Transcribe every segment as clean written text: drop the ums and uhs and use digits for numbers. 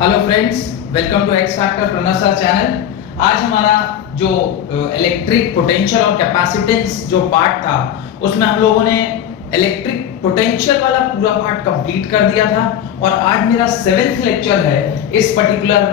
Hello friends, welcome to X factor Pranav channel. आज हमारा जो इलेक्ट्रिक पोटेंशियल और कैपेसिटेंस जो पार्ट था उसमें हम लोगों ने इलेक्ट्रिक पोटेंशियल वाला पूरा पार्ट कंप्लीट कर दिया था और आज मेरा 7th लेक्चर है इस पर्टिकुलर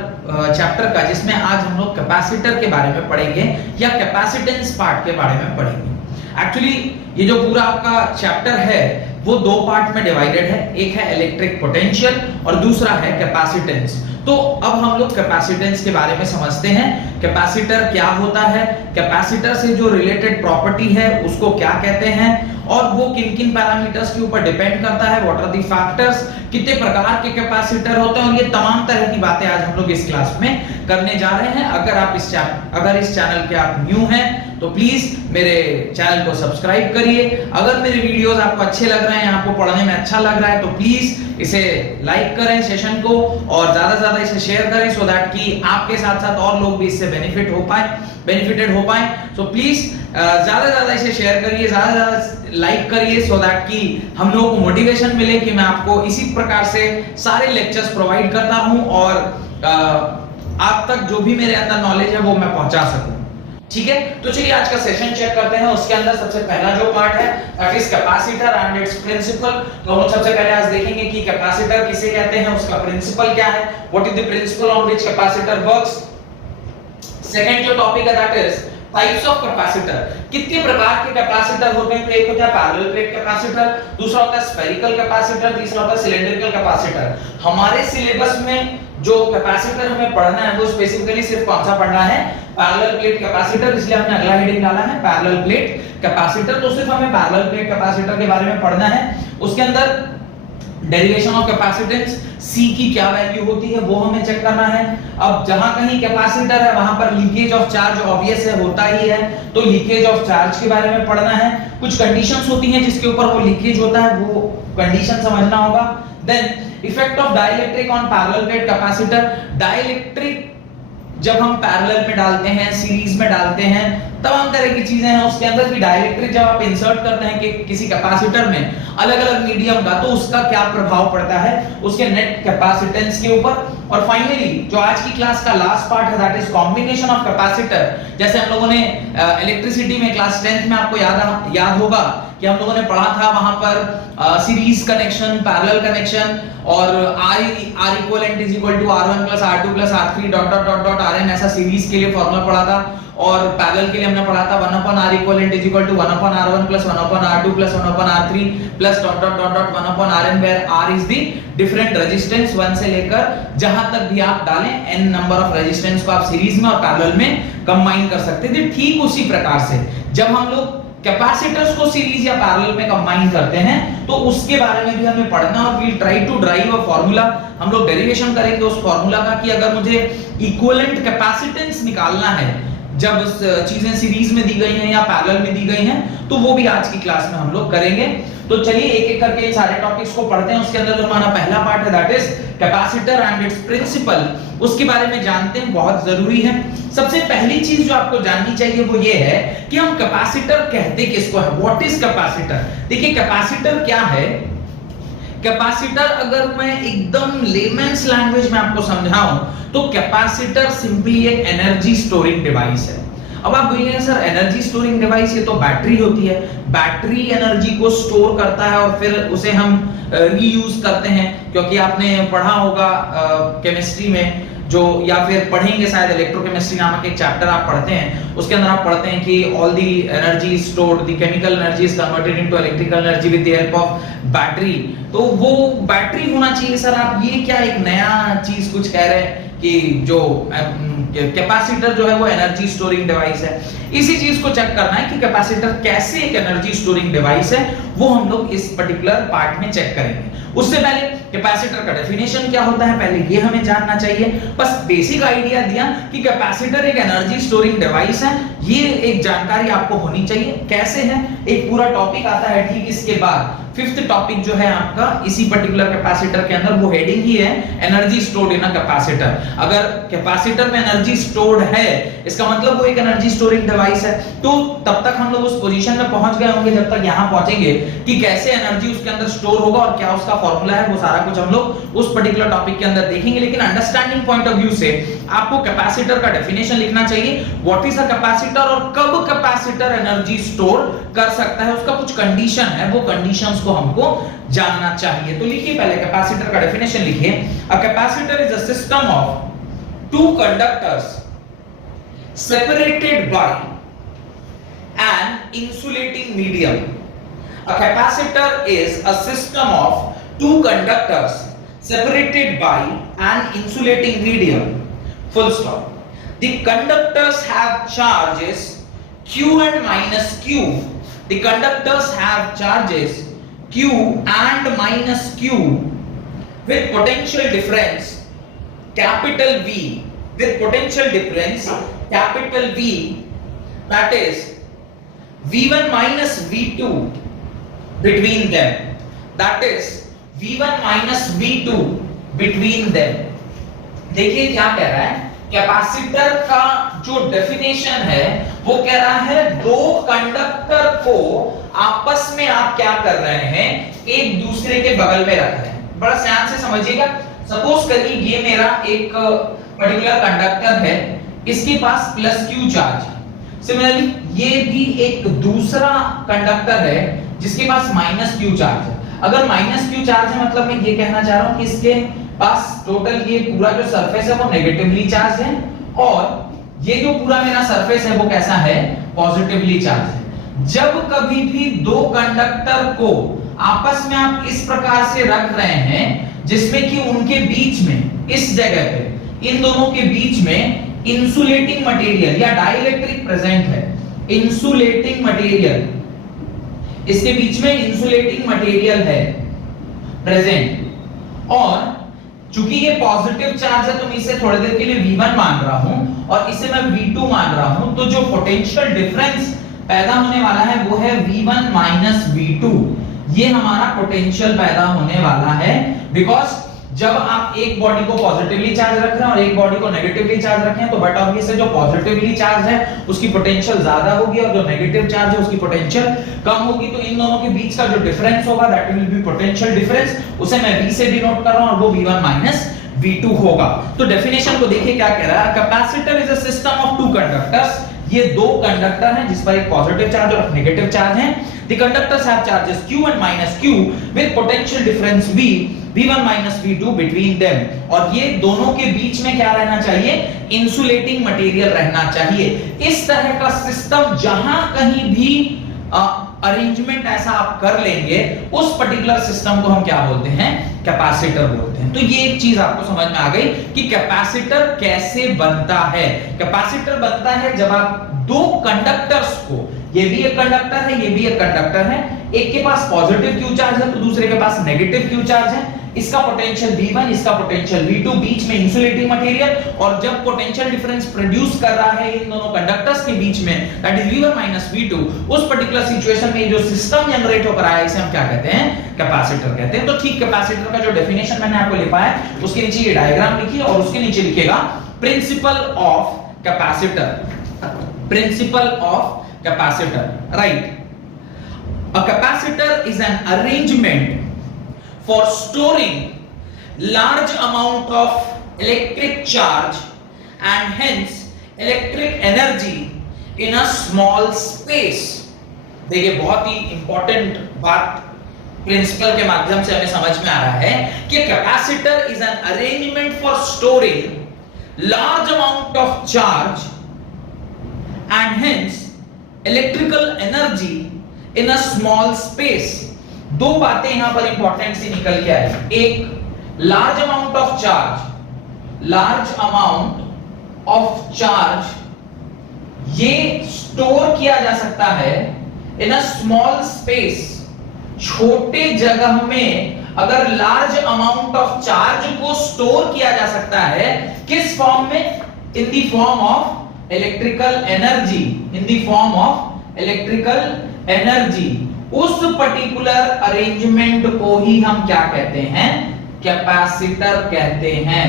चैप्टर का, जिसमें आज हम लोग कैपेसिटर के बारे में पढ़ेंगे या कैपेसिटेंस पार्ट के बारे में पढ़ेंगे। एक्चुअली ये जो पूरा आपका चैप्टर है वो दो पार्ट में डिवाइडेड है, एक है इलेक्ट्रिक पोटेंशियल और दूसरा है कैपेसिटेंस। तो अब हम लोग कैपेसिटेंस के बारे में समझते हैं। कैपेसिटर क्या होता है, कैपेसिटर से जो रिलेटेड प्रॉपर्टी है उसको क्या कहते हैं और वो किन किन पैरामीटर्स के ऊपर डिपेंड करता है, व्हाट आर द फैक्टर्स, कितने प्रकार के कैपेसिटर होते हैं, और ये तमाम तरह की बातें आज हम लोग इस क्लास में करने जा रहे हैं। अगर इस चैनल के आप न्यू हैं तो प्लीज मेरे चैनल को सब्सक्राइब करिए। अगर मेरे वीडियोस आपको अच्छे लग रहे हैं, आपको पढ़ने में अच्छा लग रहा है तो प्लीज इसे लाइक करें सेशन को और ज्यादा से ज्यादा इसे शेयर करें सो दैट कि आपके साथ साथ और लोग भी इससे बेनिफिटेड हो पाए। सो प्लीज ज्यादा से ज्यादा इसे शेयर करिए, ज्यादा से ज्यादा लाइक करिए सो दैट कि हम लोगों को मोटिवेशन मिले कि मैं आपको इसी प्रकार से सारे लेक्चर्स प्रोवाइड करता हूं और आप तक जो भी मेरे अंदर नॉलेज है वो मैं पहुंचा सकूं। ठीक है, तो चलिए आज का सेशन चेक करते हैं। उसके अंदर सबसे पहला जो पार्ट है that is capacitor and its principle. तो हम सबसे पहले आज देखेंगे कि कैपेसिटर किसे कहते हैं, उसका प्रिंसिपल क्या है, what is the principal on which capacitor works. Second जो टॉपिक है that is types of capacitor. कितने प्रकार के कैपेसिटर होते हैं, तो एक होता है पैरेलल प्लेट कैपेसिटर, दूसरा होता है स्फेरिकल कैपेसिटर, तीसरा होता है सिलेंड्रिकल कैपेसिटर। हमारे सिलेबस में जो कैपेसिटर हमें पढ़ना है वो स्पेसिफिकली सिर्फ कौन सा पढ़ना है, पैरेलल प्लेट कैपेसिटर, इसलिए हमने अगला हेडिंग डाला है पैरेलल प्लेट कैपेसिटर। तो सिर्फ हमें पैरेलल प्लेट कैपेसिटर के बारे में पढ़ना है। उसके अंदर डेरिवेशन ऑफ कैपेसिटेंस, C की क्या वैल्यू होती है वो हमें चेक करना है। अब जहां कहीं कैपेसिटर है वहां पर लीकेज ऑफ चार्ज ऑब्वियस है, होता ही है, तो लीकेज ऑफ चार्ज के बारे में पढ़ना है। कुछ कंडीशंस होती हैं जिसके ऊपर वो लीकेज होता है, वो कंडीशन समझना होगा। Then effect of dielectric on parallel plate capacitor. Dielectric जब हम पैरेलल में डालते हैं, सीरीज में डालते हैं, तमाम तरह की चीजें हैं उसके अंदर भी। डाइलेक्ट्रिक जब आप इंसर्ट करते हैं कि किसी कैपेसिटर में अलग अलग मीडियम का, तो उसका क्या प्रभाव पड़ता है उसके नेट कैपेसिटेंस के ऊपर। और फाइनली जो आज की क्लास का लास्ट पार्ट है that is combination of capacitor. जैसे हम लोगों ने इलेक्ट्रिसिटी में क्लास 10th में आपको याद होगा कि हम लोगों ने पढ़ा था वहां पर सीरीज कनेक्शन, पैरेलल कनेक्शन और R equivalent is equal to R1 plus R2 plus R3 dot dot dot dot Rn, ऐसा सीरीज के लिए फॉर्मूला पढ़ा था। और पैरेलल के लिए हमने पढ़ा था 1/R equivalent is equal to 1/R1 plus 1/R2 plus 1/R3 plus dot dot dot dot 1/Rn, where R is the different resistance 1 से लेकर जहां तक भी आप डालें n नंबर ऑफ रेजिस्टेंस को आप सीरीज में और पैरेलल में कंबाइन कर सकते थे। ठीक उसी प्रकार से जब हम लोग कैपेसिटर्स को सीरीज या पैरेलल में कंबाइन करते हैं तो उसके बारे में भी हमें पढ़ना और we try to derive a formula. हम लोग डेरिवेशन करेंगे उस फार्मूला का कि अगर मुझे इक्विवेलेंट कैपेसिटेंस निकालना है जब चीजें सीरीज में दी गई हैं या पैरेलल में दी गई हैं, तो वो भी आज की क्लास में हम लोग करेंगे। तो चलिए एक एक करके इन सारे टॉपिक्स को पढ़ते हैं। उसके अंदर जो हमारा पहला पार्ट है that is capacitor and its principle, उसके बारे में जानते हैं, बहुत जरूरी है। सबसे पहली चीज जो आपको जाननी चाहिए वो ये है कि हम कैपेसिटर कहते किसको है, व्हाट इज कैपेसिटर। देखिए कैपेसिटर क्या है। कैपेसिटर अगर मैं एकदम लेमन्स लैंग्वेज में आपको समझाऊं तो कैपेसिटर सिंपली एक एनर्जी स्टोरिंग डिवाइस है। अब आप बोलेंगे सर एनर्जी स्टोरिंग डिवाइस, ये तो बैटरी होती है। बैटरी एनर्जी को स्टोर करता है और फिर उसे हम रीयूज करते हैं, क्योंकि आपने पढ़ा होगा केमिस्ट्री में जो, या फिर पढ़ेंगे शायद इलेक्ट्रोकेमिस्ट्री नामक एक चैप्टर आप पढ़ते हैं, उसके अंदर आप पढ़ते हैं कि all the energy stored, the chemical energy is converted into electrical energy with the help of battery. तो वो बैटरी होना चाहिए। सर आप ये क्या एक नया चीज कुछ कह रहे हैं कि जो कैपेसिटर जो है वो एनर्जी स्टोरिंग डिवाइस है। इसी चीज को चेक करना है कि कैपेसिटर कैसे एक एनर्जी स्टोरिंग डिवाइस है, वो हम लोग इस पर्टिकुलर पार्ट में चेक करेंगे। उससे पहले कैपेसिटर का डेफिनेशन क्या होता है पहले ये हमें जानना चाहिए। बस बेसिक आइडिया दिया कि कैपेसिटर एक एनर्जी स्टोरिंग डिवाइस है, ये एक जानकारी आपको होनी चाहिए। कैसे है, एक पूरा टॉपिक आता है ठीक इसके बाद, फिफ्थ टॉपिक जो है आपका इसी पर्टिकुलर कैपेसिटर के अंदर, वो हेडिंग ही है energy stored in a capacitor. अगर कैपेसिटर में एनर्जी स्टोर्ड है, इसका मतलब वो एक एनर्जी स्टोरिंग डिवाइस है। तो तब तक हम लोग उस पोजीशन में पहुंच गए होंगे जब तक यहां पहुंचेंगे कि कैसे एनर्जी उसके अंदर स्टोर होगा और क्या उसका फॉर्मूला है, वो सारा कुछ हम लोग उस पर्टिकुलर टॉपिक के अंदर देखेंगे। लेकिन अंडरस्टैंडिंग पॉइंट ऑफ व्यू से आपको कैपेसिटर का डेफिनेशन लिखना चाहिए, व्हाट इज अ कैपेसिटर और कब कैपेसिटर एनर्जी स्टोर कर सकता है, उसका कुछ कंडीशन है, वो कंडीशंस को हमको जानना चाहिए। तो लिखिए पहले कैपेसिटर का डेफिनेशन लिखिए। A capacitor is a system of two conductors separated by an insulating medium. A capacitor is a system of two conductors separated by an insulating medium. Full stop. The conductors have charges Q and minus Q. The conductors have charges Q and minus Q with potential difference capital V, with potential difference capital V, that is V1 minus V2 between them, that is V1 minus V2 between them. देखिए क्या कह रहा है, capacitor का जो definition है वो कह रहा है दो कंडक्टर को आपस में आप क्या कर रहे हैं, एक दूसरे के बगल में रख रहे हैं। बड़ा ध्यान से समझिएगा। सपोज करिए ये मेरा एक पर्टिकुलर कंडक्टर है, इसके पास प्लस क्यू चार्ज है। सिमिलरली ये भी एक दूसरा कंडक्टर है जिसके पास माइनस क्यू चार्ज है। अगर माइनस क्यू चार्ज है मतलब मैं ये कहना चाह रहा हूं कि इसके पास टोटल ये पूरा जो सरफेस है वो नेगेटिवली चार्ज है और ये जो पूरा मेरा सरफेस है वो कैसा है, पॉजिटिवली चार्ज है। जब कभी भी दो कंडक्टर को आपस में आप इस प्रकार से रख रहे हैं जिसमें कि उनके बीच में, इस जगह पे इन दोनों के बीच में इंसुलेटिंग मटेरियल या डाइइलेक्ट्रिक प्रेजेंट है, इंसुलेटिंग मटेरियल, इसके बीच में इंसुलेटिंग मटेरियल है प्रेजेंट, और चूंकि ये पॉजिटिव चार्ज है तो मैं इसे थोड़ी देर के लिए V1 मान रहा हूं और इसे मैं V2 मान रहा हूं, तो जो पोटेंशियल डिफरेंस पैदा होने वाला है वो है V1 माइनस V2। ये हमारा पोटेंशियल पैदा होने वाला है, बिकॉज जब आप एक बॉडी को पॉजिटिवली चार्ज रख रहे हैं और एक बॉडी को नेगेटिवली चार्ज रखे हैं तो बट ऑब्वियस है जो पॉजिटिवली चार्ज है उसकी पोटेंशियल ज्यादा होगी और जो नेगेटिव चार्ज है उसकी पोटेंशियल कम होगी। तो इन दोनों के बीच का जो डिफरेंस होगा that will be potential difference, उसे मैं V से डिनोट कर रहा हूं और वो V1 माइनस V2 होगा। तो डेफिनेशन को देखिए क्या कह रहा है, capacitor is a system of two conductors. ये दो कंडक्टर हैं जिस पर एक पॉजिटिव चार्ज और नेगेटिव चार्ज है। The conductors have charges Q and minus Q with potential difference V, V1 minus V2 between them. और ये दोनों के बीच में क्या रहना चाहिए, इंसुलेटिंग मटेरियल रहना चाहिए। इस तरह का सिस्टम जहां कहीं भी अरेंजमेंट ऐसा आप कर लेंगे उस पर्टिकुलर सिस्टम को हम क्या बोलते हैं, कैपेसिटर बोलते हैं। तो ये एक चीज आपको समझ में आ गई कि कैपेसिटर कैसे बनता है। कैपेसिटर बनता है जब आप दो कंडक्टर्स को, ये भी एक कंडक्टर है ये भी एक कंडक्टर है, एक के पास पॉजिटिव क्यू चार्ज है तो दूसरे के पास नेगेटिव क्यू चार्ज है, इसका पोटेंशियल V1 इसका पोटेंशियल V2, बीच में इंसुलेटिंग मटेरियल, और जब पोटेंशियल डिफरेंस प्रोड्यूस कर रहा है इन दोनों कंडक्टर्स के बीच में that is V1 minus V2, उस पर्टिकुलर सिचुएशन में जो सिस्टम जनरेट होकर आया इसे हम क्या कहते हैं, कैपेसिटर कहते हैं। तो ठीक कैपेसिटर का जो डेफिनेशन मैंने आपको लिखा है उसके नीचे ये डायग्राम लिखिए और उसके नीचे लिखिएगा principle of capacitor, principle of capacitor, right? A capacitor is an arrangement for storing large amount of electric charge and hence electric energy in a small space. देखिए बहुत ही इंपॉर्टेंट बात प्रिंसिपल के माध्यम से हमें समझ में आ रहा है कि capacitor is an arrangement for storing large amount of charge and hence electrical energy in a small space. दो बातें यहां पर इंपॉर्टेंट सी निकल के आई, एक large amount of charge, large amount of charge ये स्टोर किया जा सकता है इन अ स्मॉल स्पेस, छोटे जगह में अगर लार्ज अमाउंट ऑफ चार्ज को स्टोर किया जा सकता है, किस फॉर्म में, in the form of electrical energy, in the form of electrical energy, उस पर्टिकुलर अरेंजमेंट को ही हम क्या कहते हैं, कैपेसिटर कहते हैं।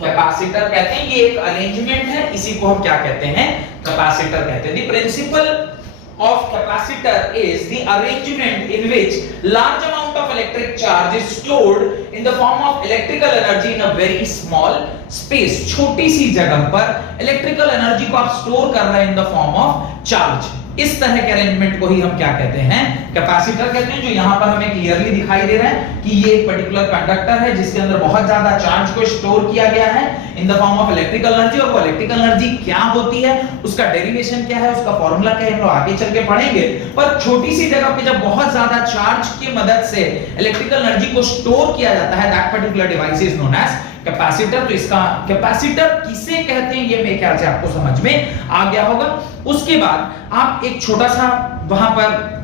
कैपेसिटर कहते हैं, ये एक अरेंजमेंट है, इसी को हम क्या कहते हैं, कैपेसिटर कहते हैं। The principle of capacitor is the arrangement in which large amount of electric charge is stored in the form of electrical energy in a very small space। छोटी सी जगह पर इलेक्ट्रिकल एनर्जी को आप स्टोर कर रहे हैं in the form of charge. इस तरह के अरेंजमेंट को ही हम क्या कहते हैं, कैपेसिटर कहते हैं। जो यहां पर हमें क्लियरली दिखाई दे रहा है कि ये एक पर्टिकुलर कंडक्टर है जिसके अंदर बहुत ज्यादा चार्ज को स्टोर किया गया है in the form of electrical energy. और वो इलेक्ट्रिकल एनर्जी क्या होती है, उसका डेरिवेशन क्या है, उसका फॉर्मूला क्या है, हम लोग आगे चल के पढ़ेंगे। पर छोटी सी जगह पे जब बहुत ज्यादा चार्ज की मदद से इलेक्ट्रिकल एनर्जी को स्टोर किया जाता है, that particular device is known as capacitor. तो इसका कैपेसिटर किसे कहते हैं ये मेरे ख्याल से आपको समझ में आ गया होगा। उसके बाद आप एक छोटा सा वहां पर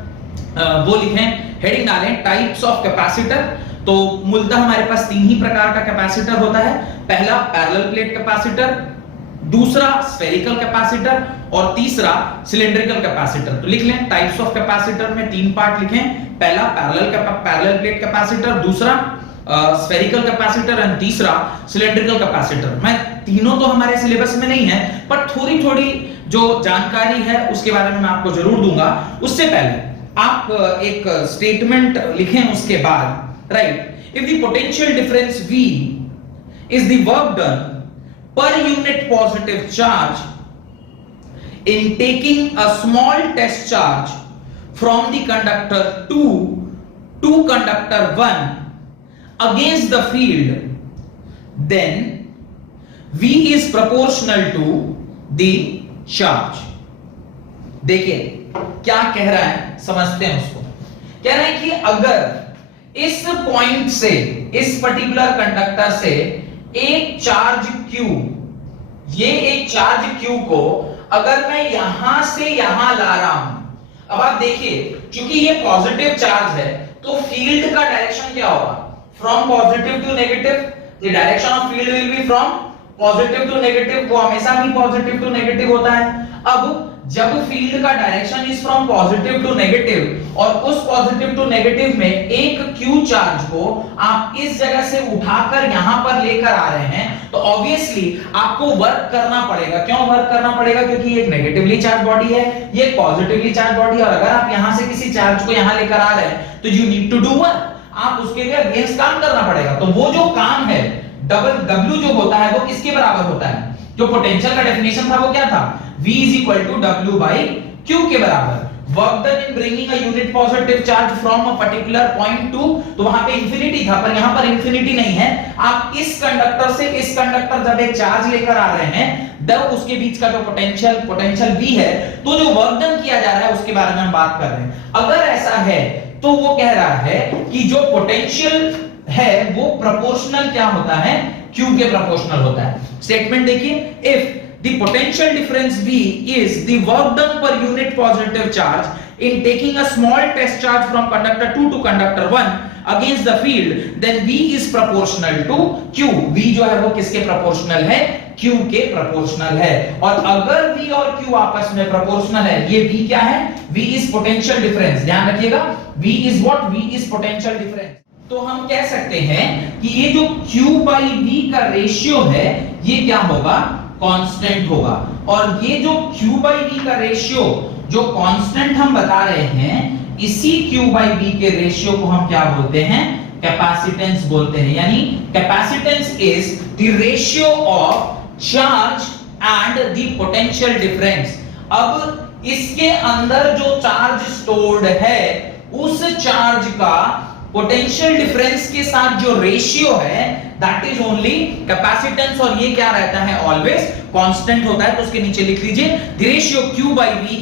वो लिखें, हेडिंग डालें, टाइप्स ऑफ कैपेसिटर। तो मूलतः हमारे पास तीन ही प्रकार का कैपेसिटर होता है। पहला पैरेलल प्लेट कैपेसिटर, दूसरा स्फेरिकल कैपेसिटर और तीसरा सिलिंड्रिकल कैपेसिटर। तो लिख लें, टाइप्स ऑफ कैपेसिटर में तीन पार्ट लिखें। पहला पैरेलल प्लेट कैपेसिटर, दूसरा स्फेरिकल कैपेसिटर एंड तीसरा सिलिंड्रिकल कैपेसिटर। मैं तीनों तो हमारे सिलेबस में नहीं है, पर थोड़ी थोड़ी जो जानकारी है उसके बारे में मैं आपको जरूर दूंगा। उससे पहले आप एक स्टेटमेंट लिखें उसके बाद, right. If the potential difference V is the work done per unit positive charge in taking a small test charge from the conductor 2 to conductor 1 against the field, then V is proportional to the charge। देखिए क्या कह रहा है, समझते हैं उसको। कह रहा है कि अगर इस पॉइंट से, इस पर्टिकुलर कंडक्टर से एक चार्ज Q, ये एक चार्ज Q को अगर मैं यहां से यहां ला रहा हूं, अब आप देखिए क्योंकि ये पॉजिटिव चार्ज है तो फील्ड का डायरेक्शन क्या होगा, from positive to negative. The direction of field will be from positive to negative, वो हमेशा भी पॉजिटिव टू नेगेटिव होता है। अब जब फील्ड का direction is from positive to negative और उस पॉजिटिव टू नेगेटिव में एक Q चार्ज को आप इस जगह से उठाकर यहां पर लेकर आ रहे हैं, तो ऑब्वियसली आपको वर्क करना पड़ेगा। क्यों वर्क करना पड़ेगा, क्योंकि ये एक नेगेटिवली चार्ज बॉडी है, ये एक पॉजिटिवली चार्ज बॉडी है। और अगर आप यहां से किसी चार्ज को यहां लेकर आ रहे हैं तो you need to do work, आप उसके लिए अगेंस्ट काम करना पड़ेगा। तो वो जो काम है, डबल W जो होता है वो किसके बराबर होता है, जो पोटेंशियल का डेफिनेशन था वो क्या था, V is equal to W by Q के बराबर। Work done in bringing a unit positive charge from a particular point two, तो वहां पे इंफिनिटी था, पर यहां पर इंफिनिटी नहीं है। आप इस कंडक्टर से इस कंडक्टर जब एक चार्ज लेकर आ रहे हैं, तब उसके बीच का जो पोटेंशियल V है, तो जो वर्क डन किया जा रहा है उसके बारे में हम बात कर रहे हैं। अगर ऐसा है तो वो कह रहा है कि जो पोटेंशियल है वो प्रोपोर्शनल क्या होता है, Q के प्रोपोर्शनल होता है। स्टेटमेंट देखिए, if the potential difference V is the work done per unit positive charge in taking a small test charge from conductor 2 to conductor 1 against the field, then V is proportional to Q। V जो है वो किसके proportional है, Q के proportional है। और अगर V और Q आपस में प्रोपोर्शनल है, ये V क्या है, V is potential difference। ध्यान रखिएगा, V is what, V is potential difference। तो हम कह सकते हैं कि ये जो Q by V का रेशियो है ये क्या होगा, कांस्टेंट होगा। और ये जो Q by V का रेशियो जो कांस्टेंट हम बता रहे हैं, इसी Q by V के रेशियो को हम क्या बोलते हैं, कैपेसिटेंस बोलते हैं। यानी capacitance is the ratio of charge and the potential difference. अब इसके अंदर जो चार्ज स्टोर्ड है उस चार्ज का पोटेंशियल डिफरेंस के साथ जो रेशियो है दैट इज ओनली कैपेसिटेंस। और ये क्या रहता है, ऑलवेज कांस्टेंट होता है। तो उसके नीचे लिख लीजिए, the ratio Q by V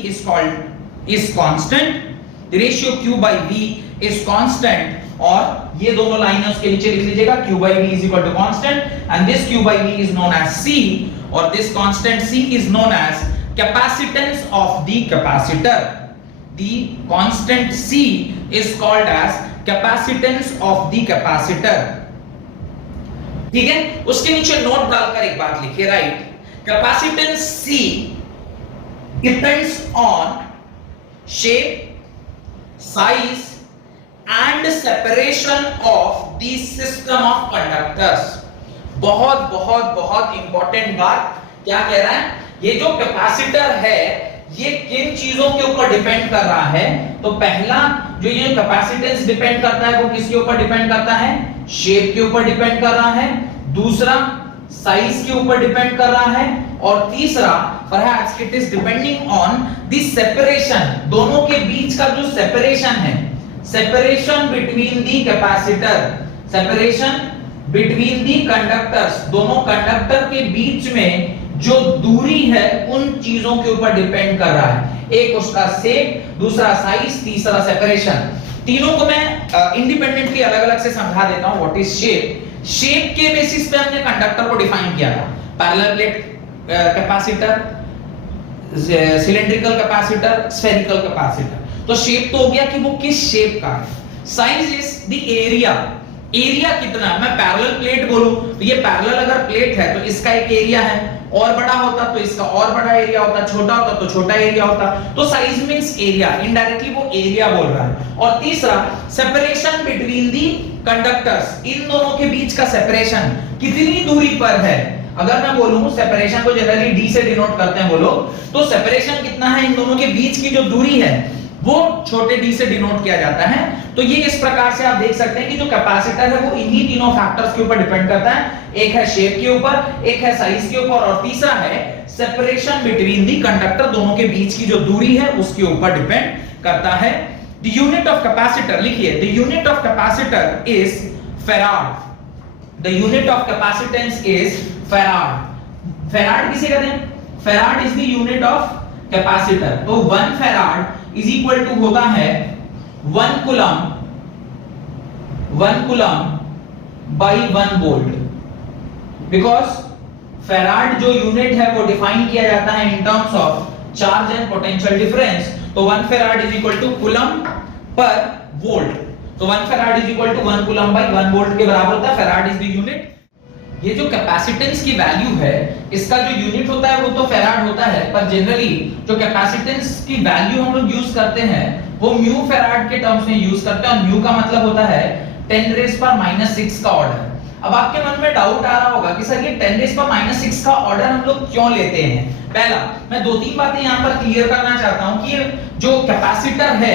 is constant, the ratio Q by V is constant. और ये दोनों लाइनें उसके नीचे लिख लीजिएगा, Q by V is equal to constant and this Q by V is known as C, और this constant C is known as capacitance of the capacitor। The constant C is called as capacitance of the capacitor। ठीक है, उसके नीचे note डालकर एक बात लिखिए, right. Capacitance C depends on shape, size and separation of the system of conductors। बहुत बहुत बहुत इंपॉर्टेंट बात क्या कह रहा है, ये जो कैपेसिटर है ये किन चीजों के ऊपर डिपेंड कर रहा है। तो पहला जो ये कैपेसिटेंस डिपेंड करता है वो किसके ऊपर डिपेंड करता है, शेप के ऊपर डिपेंड कर रहा है। दूसरा साइज के ऊपर डिपेंड कर रहा है। और तीसरा perhaps it is depending on the separation, दोनों के बीच का जो सेपरेशन है, separation between the capacitor, separation between the conductors, दोनों कंडक्टर के बीच में जो दूरी है उन चीजों के ऊपर डिपेंड कर रहा है। एक उसका शेप, दूसरा साइज, तीसरा सेपरेशन। तीनों को मैं इंडिपेंडेंटली अलग अलग से समझा देता हूं। व्हाट इज शेप, शेप के बेसिस पे हमने कंडक्टर को डिफाइन किया था। Parallel plate capacitor, cylindrical capacitor, spherical capacitor. तो शेप तो हो गया कि वो किस शेप का है। Size is the area, area कितना है। मैं पैरेलल प्लेट बोलूं तो ये पैरेलल अगर प्लेट है तो इसका एक एरिया है, और बड़ा होता तो इसका और बड़ा एरिया होता, छोटा होता तो छोटा एरिया होता। तो साइज मींस एरिया, इनडायरेक्टली वो एरिया बोल रहा है। और तीसरा सेपरेशन बिटवीन दी कंडक्टर्स, इन दोनों के बीच का सेपरेशन कितनी दूरी पर है। अगर मैं बोलूं सेपरेशन को जनरली डी से डिनोट करते हैं बोलो, तो सेपरेशन कितना है इन दोनों के बीच की जो दूरी है वो छोटे डी से डिनोट किया जाता है। तो ये इस प्रकार से आप देख सकते हैं कि जो कैपेसिटर है वो इन्हीं तीनों फैक्टर्स के ऊपर डिपेंड करता है। एक है शेप के ऊपर, एक है साइज के ऊपर, और तीसरा है सेपरेशन बिटवीन दी कंडक्टर, दोनों के बीच की जो दूरी है उसके ऊपर डिपेंड करता है। द यूनिट ऑफ कैपेसिटर लिखिए, the unit of capacitor is farad. The unit of capacitance is farad. Farad किसे कहते हैं, farad is the unit of capacitor. तो 1 फैराड इज इक्वल टू होता है 1 coulomb, 1 coulomb by 1 volt. Because farad जो unit है वो डिफाइन किया जाता है इन terms of charge and potential difference. तो 1 farad is equal to coulomb per volt. तो 1 farad is equal to 1 coulomb by 1 volt के बराबर होता है। Farad is the unit. ये जो कैपेसिटेंस की वैल्यू है इसका जो यूनिट होता है वो तो फैराड होता है, पर जनरली जो कैपेसिटेंस की वैल्यू हम लोग यूज करते हैं वो म्यू फैराड के टर्म्स में यूज करते हैं। और म्यू का मतलब होता है 10⁻⁻⁶ का ऑर्डर। अब आपके मन में डाउट आ रहा होगा कि सर ये 10⁻⁻⁶ का ऑर्डर हम लोग क्यों लेते हैं। पहला मैं 2-3 बातें यहाँ पर क्लियर करना चाहता हूँ कि जो कैपेसिटर है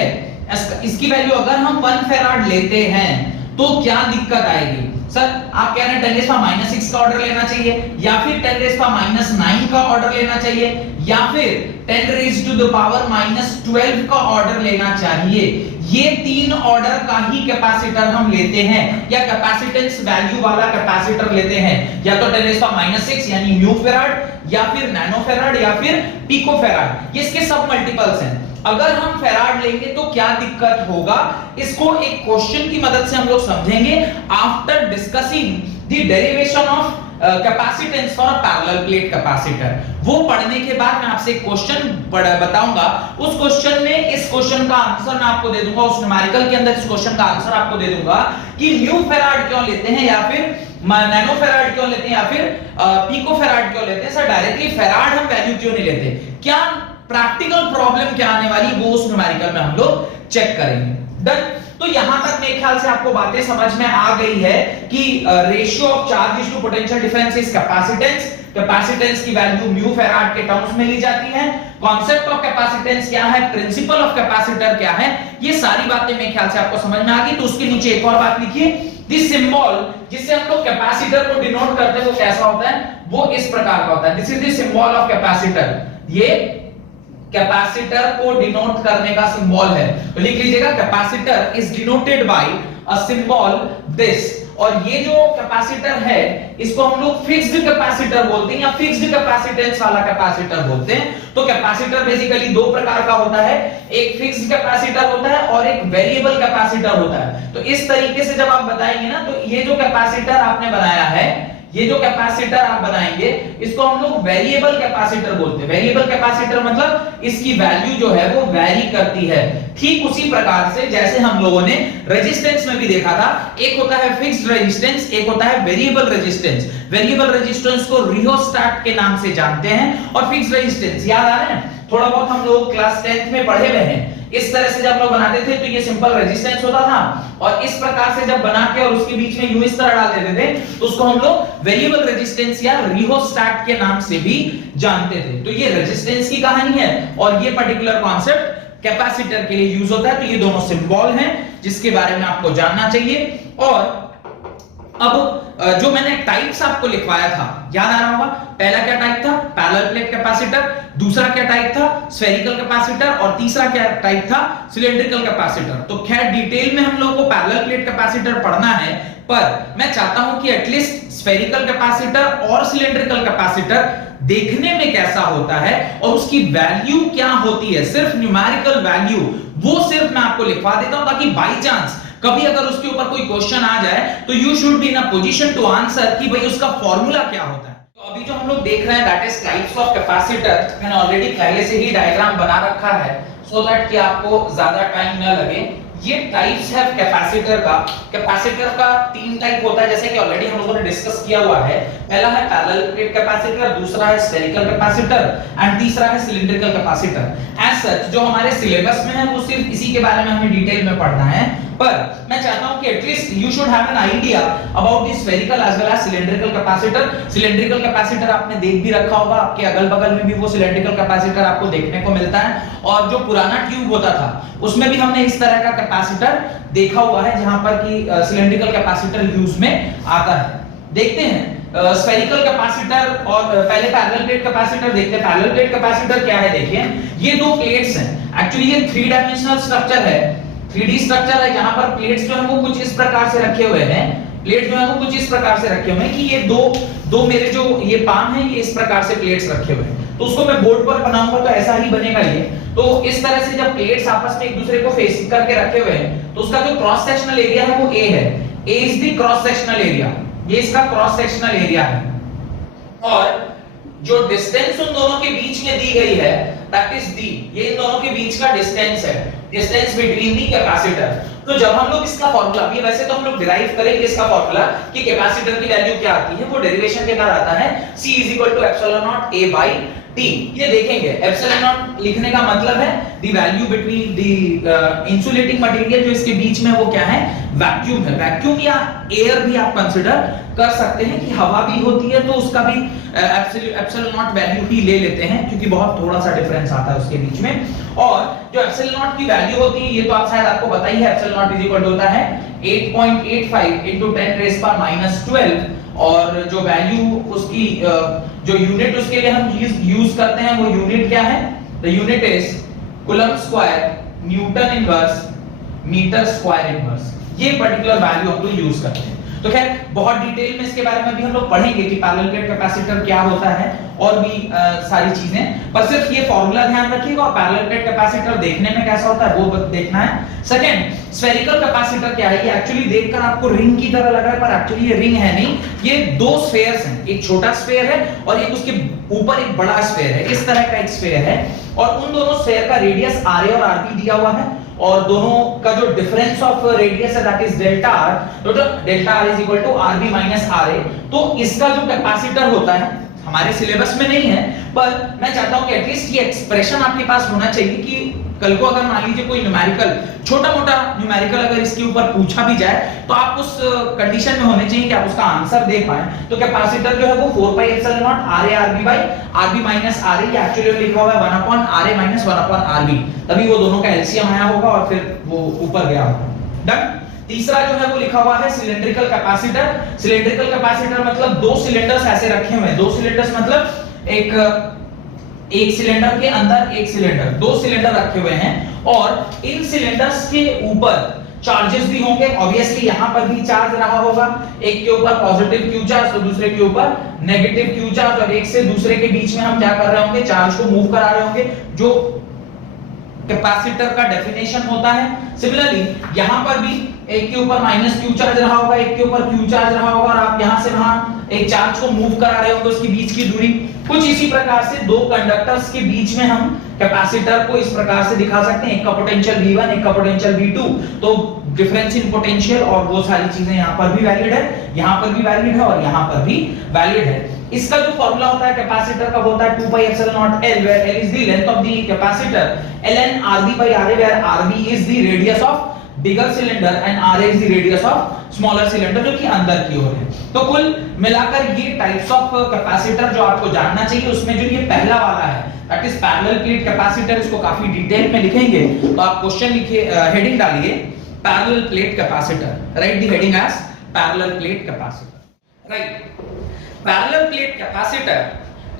इसकी वैल्यू अगर हम 1 फैराड लेते हैं तो क्या दिक्कत आएगी। सर आप कह रहे हैं 10⁻⁻⁶ का ऑर्डर लेना चाहिए, या फिर 10⁻⁹ का ऑर्डर लेना चाहिए, या फिर 10⁻⁻12 का ऑर्डर लेना चाहिए। ये 3 ऑर्डर का ही कैपेसिटर हम लेते हैं, या कैपेसिटेंस वैल्यू वाला कैपेसिटर लेते हैं, या तो 10⁻⁶ यानी म्यू फैराड, या फिर नैनो फैराड, या फिर पिको फैराड। ये इसके सब मल्टीपल्स हैं। अगर हम फैराड लेंगे तो क्या दिक्कत होगा, इसको एक क्वेश्चन की मदद से हम लोग समझेंगे after discussing the derivation of capacitance for a parallel plate capacitor. वो पढ़ने के बाद मैं आपसे एक क्वेश्चन बताऊंगा। उस क्वेश्चन में इस क्वेश्चन का आंसर मैं आपको दे दूंगा, उस न्यूमेरिकल के अंदर इस क्वेश्चन का आंसर आपको दे दूंगा कि म्यू फैराड क्यों लेते हैं, या फिर नैनो फैराड क्यों लेते हैं, या फिर पिको फैराड क्यों लेते हैं। सर डायरेक्टली फैराड हम वैल्यू क्यों नहीं लेते, क्या प्रैक्टिकल प्रॉब्लम क्या आने वाली वो उस न्यूमेरिकल में हम लोग चेक करेंगे। डन। तो यहां तक मेरे ख्याल से आपको बातें समझ में आ गई है कि ratio of charge to potential difference is capacitance. Capacitance की वैल्यू म्यू फैराड के टर्म्स में ली जाती है। कॉन्सेप्ट ऑफ कैपेसिटेंस क्या है, प्रिंसिपल ऑफ कैपेसिटर क्या है, ये सारी बातें मेरे ख्याल से आपको समझ में आ गई। तो उसके नीचे एक और बात लिखिए, दिस सिंबल जिससे हम लोग कैपेसिटर को डिनोट करते हैं वो कैसा होता है, वो इस प्रकार का होता है। This is the symbol of capacitor. ये कैपेसिटर को डिनोट करने का सिंबल है। तो लिख लीजिएगा capacitor is denoted by a symbol this. और ये जो कैपेसिटर है इसको हम लोग फिक्स्ड कैपेसिटर बोलते हैं, या फिक्स्ड कैपेसिटेंस वाला कैपेसिटर बोलते हैं। तो कैपेसिटर बेसिकली 2 प्रकार का होता है, एक फिक्स्ड कैपेसिटर होता है और एक वेरिएबल कैपेसिटर होता है। तो इस तरीके से जब आप बताएंगे ना, तो ये जो कैपेसिटर आपने बनाया है, ये जो कैपेसिटर आप बनाएंगे इसको हम लोग वेरिएबल कैपेसिटर बोलते हैं। वेरिएबल कैपेसिटर मतलब इसकी वैल्यू जो है वो वैरी करती है। ठीक उसी प्रकार से जैसे हम लोगों ने रेजिस्टेंस में भी देखा था, एक होता है फिक्स्ड रेजिस्टेंस, एक होता है वेरिएबल रेजिस्टेंस। वेरिएबल रेजिस्टेंस को रियोस्टैट के नाम से जानते हैं, और फिक्स्ड रेजिस्टेंस याद आ रहे हैं, थोड़ा बहुत हम लोग क्लास 10th में पढ़े हुए हैं। इस तरह से जब लोग बनाते थे तो ये सिंपल रेजिस्टेंस होता था, और इस प्रकार से जब बना के और उसके बीच में यूं इस तरह डाल देते थे तो उसको हम लोग वेरिएबल रेजिस्टेंस या रिहोस्टैट के नाम से भी जानते थे। तो ये रेजिस्टेंस की कहानी है और ये पर्टिकुलर कॉन्सेप्ट कैपेसिटर के लिए यूज होता है। तो ये दोनों सिंबल हैं जिसके बारे में आपको जानना चाहिए। और अब जो मैंने टाइप्स आपको लिखवाया था याद आ रहा होगा, पहला क्या टाइप था, पैरेलल प्लेट कैपेसिटर, दूसरा क्या टाइप था, स्फेरिकल कैपेसिटर, और तीसरा क्या टाइप था, सिलिंड्रिकल कैपेसिटर। तो खैर डिटेल में हम लोग को पैरेलल प्लेट कैपेसिटर पढ़ना है, पर मैं चाहता हूं कि एटलीस्ट स्फेरिकल कैपेसिटर और सिलिंड्रिकल कैपेसिटर देखने में कैसा होता है और उसकी वैल्यू क्या होती है, सिर्फ न्यूमेरिकल वैल्यू वो सिर्फ मैं आपको लिखवा देता हूं, ताकि बाई चांस कभी अगर उसके ऊपर कोई क्वेश्चन आ जाए तो you should be in a position to answer कि भाई उसका फॉर्मूला क्या होता है। तो अभी जो हम लोग देख रहे हैं that is types of capacitor, मैंने ऑलरेडी पहले से ही डायग्राम बना रखा है सो दैट कि आपको ज्यादा टाइम ना लगे। ये टाइप्स है कैपेसिटर का। कैपेसिटर का तीन टाइप होता है जैसे कि ऑलरेडी हम लोगों ने डिस्कस किया हुआ है। पहला है पैरेलल प्लेट कैपेसिटर, दूसरा है स्फेरिकल कैपेसिटर एंड तीसरा है सिलिंड्रिकल कैपेसिटर। एज सच जो हमारे सिलेबस में है वो सिर्फ इसी के बारे में हमें डिटेल में पढ़ना है, पर मैं चाहता हूं कि at least you should have an idea about the spherical as well as cylindrical capacitor. Cylindrical capacitor आपने देख भी रखा होगा, आपके अगल-बगल में भी वो सिलिंड्रिकल कैपेसिटर आपको देखने को मिलता है, और जो पुराना ट्यूब होता था उसमें भी हमने इस तरह का कैपेसिटर देखा हुआ है जहां पर कि सिलिंड्रिकल कैपेसिटर यूज में आता है। देखते हैं स्फेरिकल कैपेसिटर और पहले पैरेलल प्लेट कैपेसिटर देखते हैं। पैरेलल प्लेट कैपेसिटर क्या है, देखिए ये दो प्लेट्स हैं। एक्चुअली ये 3 डायमेंशनल स्ट्रक्चर है, 3D स्ट्रक्चर है, जहां पर प्लेट्स जो है वो कुछ इस प्रकार से रखे हुए हैं। प्लेट जो है वो कुछ इस प्रकार से रखे हुए हैं कि ये दो मेरे जो ये पाम है ये इस प्रकार से प्लेट्स रखे हुए हैं। तो उसको मैं बोर्ड पर बनाऊंगा तो ऐसा ही बनेगा ये। तो इस तरह से जब प्लेट्स आपस में एक दूसरे को फेस करके रखे हुए हैं तो उसका जो क्रॉस सेक्शनल एरिया है वो A है। A is the cross sectional area, ये इसका क्रॉस सेक्शनल एरिया है। और जो डिस्टेंस उन दोनों के बीच में दी गई है दैट इज D, ये इन दोनों के बीच का डिस्टेंस है, डिस्टेंस बिटवीन दी कैपेसिटर। तो जब हम लोग इसका फार्मूला, ये वैसे तो हम लोग डिराइव करेंगे इसका फार्मूला कि कैपेसिटर की वैल्यू क्या आती है, वो डेरिवेशन के बाद आता है C = ε0 A/T। ये देखेंगे ε0 लिखने का मतलब है the value between the insulating material, जो इसके बीच में वो क्या है, वैक्यूम है। वैक्यूम या एयर भी आप कंसीडर कर सकते हैं कि हवा भी होती है तो उसका भी ε0 वैल्यू ही ले लेते हैं क्योंकि बहुत थोड़ा सा डिफरेंस आता है उसके बीच में। और जो ε0 की वैल्यू होती है ये तो आप शायद आपको पता ही है, ε0 होता है 8.85 × 10⁻⁻12, और जो वैल्यू उसकी जो यूनिट उसके लिए हम यूज करते हैं वो यूनिट क्या है, the unit is coulomb square newton inverse metre square inverse. ये पर्टिकुलर वैल्यू हम लोग यूज करते हैं। तो खैर बहुत डिटेल में इसके बारे में भी हम लोग पढ़ेंगे कि पैरेलल प्लेट कैपेसिटर क्या होता है और भी सारी चीजें, पर सिर्फ ये फार्मूला ध्यान रखिएगा और पैरेलल प्लेट कैपेसिटर देखने में कैसा होता है वो देखना है। सेकंड, स्फेरिकल कैपेसिटर क्या है, ये एक्चुअली देखकर आपको रिंग की तरह लग रहा है पर एक्चुअली ये रिंग है नहीं, ये दो स्फेयर्स हैं, एक छोटा स्फेयर है और एक उसके ऊपर एक बड़ा स्फेयर है, इस तरह का एक स्फेयर है, और उन दोनों स्फेयर का रेडियस RA और RB दिया हुआ है, और दोनों का जो डिफरेंस ऑफ रेडियस है दैट इज डेल्टा R, तो डेल्टा R = RB - RA। तो इसका जो कैपेसिटर होता है हमारे सिलेबस में नहीं है, पर मैं चाहता हूं कि एटलीस्ट ये एक्सप्रेशन आपके पास होना चाहिए कि कल को अगर मान लीजिए कोई न्यूमेरिकल, छोटा मोटा न्यूमेरिकल अगर इसके ऊपर पूछा भी जाए तो आप उस कंडीशन में होने चाहिए कि आप उसका आंसर दे पाए। तो कैपेसिटर जो है वो 4πε0 RA RB - RA, ये एक्चुअली लिखा हुआ है 1/RA - 1/RB, तभी वो दोनों का एलसीएम आया होगा और फिर वो ऊपर गया होगा। डन। तीसरा जो है वो लिखा हुआ है सिलिंड्रिकल कैपेसिटर। सिलिंड्रिकल कैपेसिटर मतलब दो सिलेंडर्स ऐसे रखे हुए हैं, दो सिलेंडर्स मतलब एक सिलेंडर के अंदर एक सिलेंडर, दो सिलेंडर रखे हुए हैं और इन सिलेंडर्स के ऊपर चार्जेस भी होंगे। ऑब्वियसली यहां पर भी चार्ज रहा होगा, एक के ऊपर पॉजिटिव क्यू चार्ज तो दूसरे के ऊपर नेगेटिव क्यू चार्ज, और एक से दूसरे के बीच में हम क्या कर रहे होंगे, चार्ज को मूव करा रहे होंगे, जो कैपेसिटर का डेफिनेशन होता है। सिमिलरली यहां पर भी एक के ऊपर माइनस क्यू चार्ज रहा होगा, एक के ऊपर क्यू चार्ज रहा होगा, और आप यहां से वहां एक चार्ज को मूव करा रहे होंगे, उसके बीच की दूरी कुछ इसी प्रकार से दो कंडक्टर्स के बीच में हम कैपेसिटर को इस प्रकार से दिखा सकते हैं, एक का पोटेंशियल V1 एक का पोटेंशियल V2। तो डिफरेंस इन पोटेंशियल और वो सारी चीजें यहां पर भी वैलिड है, यहां पर भी वैलिड है और यहां पर भी वैलिड है। इसका जो फॉर्मूला होता है कैपेसिटर का होता है 2 pi epsilon not L where L is the length of the capacitor, ln Rb by Ra where Rb is the radius of bigger cylinder and Ra is the radius of smaller cylinder जो कि अंदर की ओर है। तो कुल मिलाकर ये types of capacitor जो आपको जानना चाहिए, उसमें जो ये पहला वाला है that is parallel plate capacitor, इसको काफी डिटेल में लिखेंगे तो आप क्वेश्चन लिखिए, हेडिंग डालिए parallel plate capacitor, write the heading as parallel plate capacitor, write. Parallel plate capacitor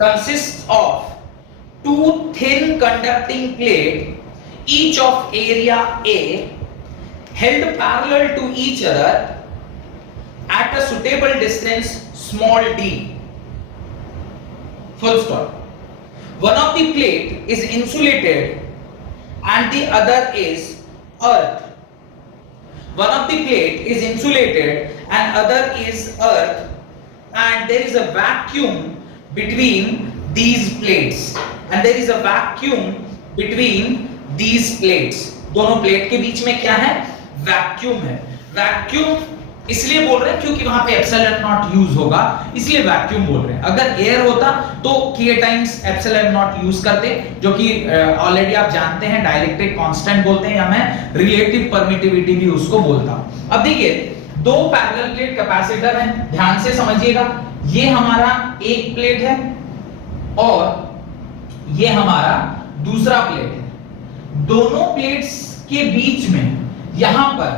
consists of two thin conducting plate, each of area A, held parallel to each other at a suitable distance small d. Full stop. One of the plate is insulated and the other is earth. One of the plate is insulated and other is earth. And there is a vacuum between these plates, and there is a vacuum between these plates. दोनों plate के बीच में क्या है? Vacuum है। Vacuum इसलिए बोल रहे हैं क्योंकि वहां पे एप्सिलॉन नॉट यूज होगा, इसलिए वैक्यूम बोल रहे हैं। अगर एयर होता तो k times epsilon not use करते, जो कि ऑलरेडी आप जानते हैं डाइलेक्ट्रिक कांस्टेंट बोलते हैं, या मैं रिलेटिव परमिटिविटी भी उसको बोलता हूं। अब देखिए दो पैरेलल प्लेट कैपेसिटर हैं, ध्यान से समझिएगा। ये हमारा एक प्लेट है और ये हमारा दूसरा प्लेट है। दोनों प्लेट्स के बीच में यहां पर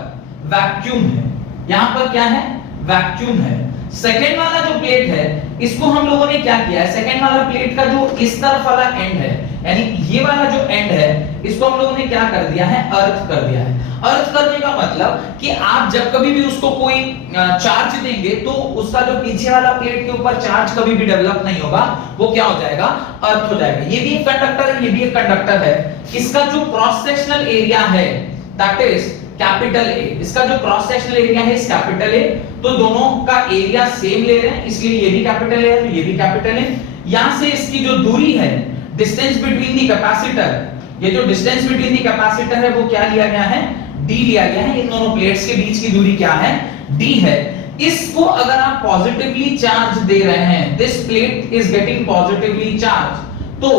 वैक्यूम है। यहां पर क्या है? वैक्यूम है। सेकेंड वाला जो प्लेट है इसको हम लोगों ने क्या किया है, सेकेंड वाला प्लेट का जो इस तरफ वाला एंड है, यानी ये वाला जो एंड है, इसको हम लोगों ने क्या कर दिया है? अर्थ कर दिया है। अर्थ करने का मतलब कि आप जब कभी भी उसको कोई चार्ज देंगे तो उसका जो पीछे वाला प्लेट के ऊपर चार्ज कभी भी डेवलप नहीं होगा, वो क्या हो जाएगा? अर्थ हो जाएगा। ये भी एक कंडक्टर है, ये भी एक कंडक्टर है। इसका जो क्रॉस सेक्शनल एरिया है दैट इज कैपिटल ए। इसका जो क्रॉस सेक्शनल एरिया है इस कैपिटल ए, तो दोनों का एरिया सेम ले रहे हैं, इसलिए ये भी कैपिटल ए है तो ये भी कैपिटल ए। यहां से इसकी जो दूरी है, डिस्टेंस बिटवीन द कैपेसिटर, ये जो डिस्टेंस बिटवीन द कैपेसिटर है वो क्या लिया गया है? d लिया गया है। इन दोनों प्लेट्स के बीच की दूरी क्या है? d है। इसको अगर आप पॉजिटिवली चार्ज दे रहे हैं, this plate is getting positively charge, तो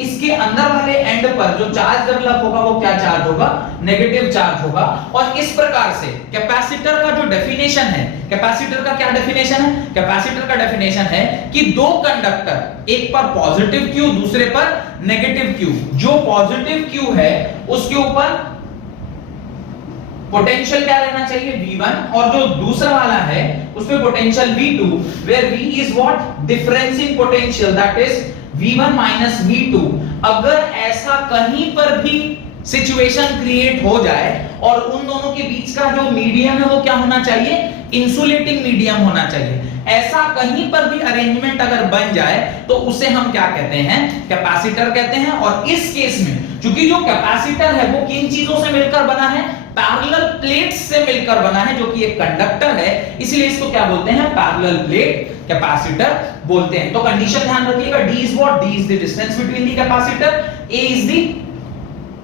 इसके अंदर वाले एंड पर जो चार्ज डेवलप होगा वो क्या चार्ज होगा? नेगेटिव चार्ज होगा। और इस प्रकार से कैपेसिटर का जो डेफिनेशन है, कैपेसिटर का क्या डेफिनेशन है? कैपेसिटर का डेफिनेशन है कि दो कंडक्टर, एक पर पॉजिटिव क्यू दूसरे पर नेगेटिव क्यू, जो पॉजिटिव क्यू है उसके ऊपर पोटेंशियल क्या रहना चाहिए? V1, और जो दूसरा वाला है उसमें potential V2, where V is what? Differencing potential, that is V1 minus V2। अगर ऐसा कहीं पर भी सिचुएशन क्रिएट हो जाए और उन दोनों के बीच का जो मीडियम है वो क्या होना चाहिए? इंसुलेटिंग मीडियम होना चाहिए। ऐसा कहीं पर भी अरेंजमेंट अगर बन जाए तो उसे हम क्या कहते हैं? कैपेसिटर कहते हैं। और इस केस में क्योंकि जो कैपेसिटर है वो किन चीजों से मिलकर बना है? पैरेलल प्लेट्स से मिलकर बना है, जो कि एक कंडक्टर है, इसलिए इसको क्या बोलते हैं? पैरेलल प्लेट कैपेसिटर बोलते हैं। तो कंडीशन ध्यान रखिएगा, d is what? d is the distance between the capacitor, a is the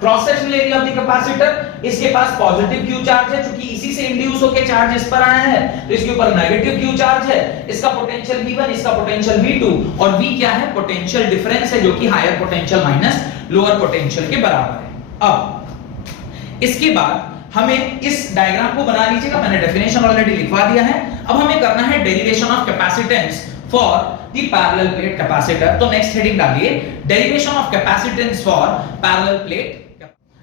cross sectional area of the capacitor. इसके पास पॉजिटिव क्यू चार्ज है, क्योंकि इसी से इंड्यूस होकर चार्ज इस पर आया है, तो इसके ऊपर नेगेटिव क्यू चार्ज है। इसका पोटेंशियल V1, इसका पोटेंशियल V2, और V क्या है? पोटेंशियल डिफरेंस है, जो कि higher potential minus lower potential के बराबर है। अब इसके बाद हमें इस डायग्राम को बना लीजिएगा, मैंने डेफिनेशन ऑलरेडी लिखवा दिया है। अब हमें करना है derivation of capacitance for the parallel plate capacitor. तो नेक्स्ट हेडिंग डालिए, derivation of capacitance for parallel plate.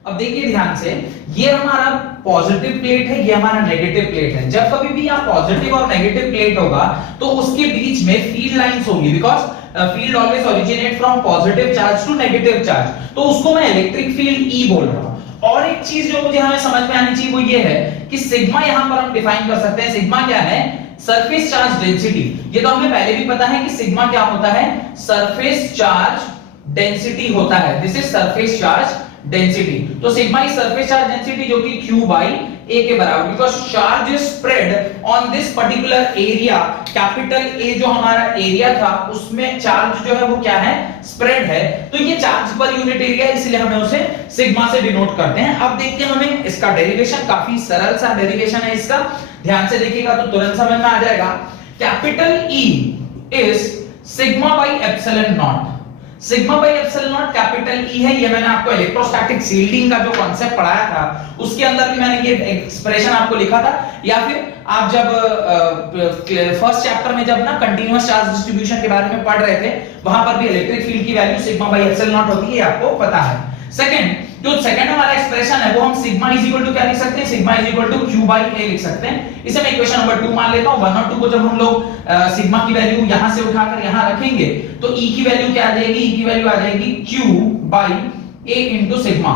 अब देखिए ध्यान से, ये हमारा पॉजिटिव प्लेट है, ये हमारा नेगेटिव प्लेट है। जब कभी भी यहाँ पॉजिटिव और नेगेटिव प्लेट होगा तो उसके बीच में फील्ड लाइंस होंगी, because field always originate from positive charge to negative charge, तो उसको मैं इलेक्ट्रिक फील्ड E बोल रहा हूं। और एक चीज जो मुझे हमें समझ में आनी चाहिए वो ये है कि सिग्मा यहां पर हम डिफाइन कर सकते हैं। सिग्मा क्या है? Surface charge density. ये तो हमें पहले भी पता है कि सिग्मा क्या होता है? सरफेस चार्ज डेंसिटी होता है। This is surface charge density. तो sigma is surface charge density, जो कि Q by A के बराबर, because charge is spread on this particular area. Capital A जो हमारा एरिया था उसमें चार्ज जो है वो क्या है? स्प्रेड है। तो ये चार्ज पर यूनिट एरिया, इसलिए हमें उसे सिग्मा से डिनोट करते हैं। अब देखते हैं हमें इसका डेरिवेशन, काफी सरल सा डेरिवेशन है इसका, ध्यान से देखिएगा तो तुरंत समझ में आ जाएगा। Capital E is sigma by epsilon not. Sigma by epsilon not capital E है, ये मैंने आपको इलेक्ट्रोस्टैटिक शील्डिंग का जो कॉन्सेप्ट पढ़ाया था उसके अंदर भी मैंने ये एक्सप्रेशन आपको लिखा था, या फिर आप जब फर्स्ट चैप्टर में जब ना कंटीन्यूअस चार्ज डिस्ट्रीब्यूशन के बारे में पढ़ रहे थे वहां पर भी इलेक्ट्रिक फील्ड की value sigma by epsilon not होती है, आपको पता है। सेकंड, जो सेकंड हमारा एक्सप्रेशन है वो हम सिग्मा इज इक्वल टू क्या लिख सकते हैं, sigma is equal to Q by A लिख सकते हैं। इसे मैं इक्वेशन नंबर 2 मान लेता हूं। 1 और 2 को जब हम लोग सिग्मा की वैल्यू यहां से उठाकर यहां रखेंगे तो ई की वैल्यू क्या आ जाएगी, ई की वैल्यू आ जाएगी Q by A into sigma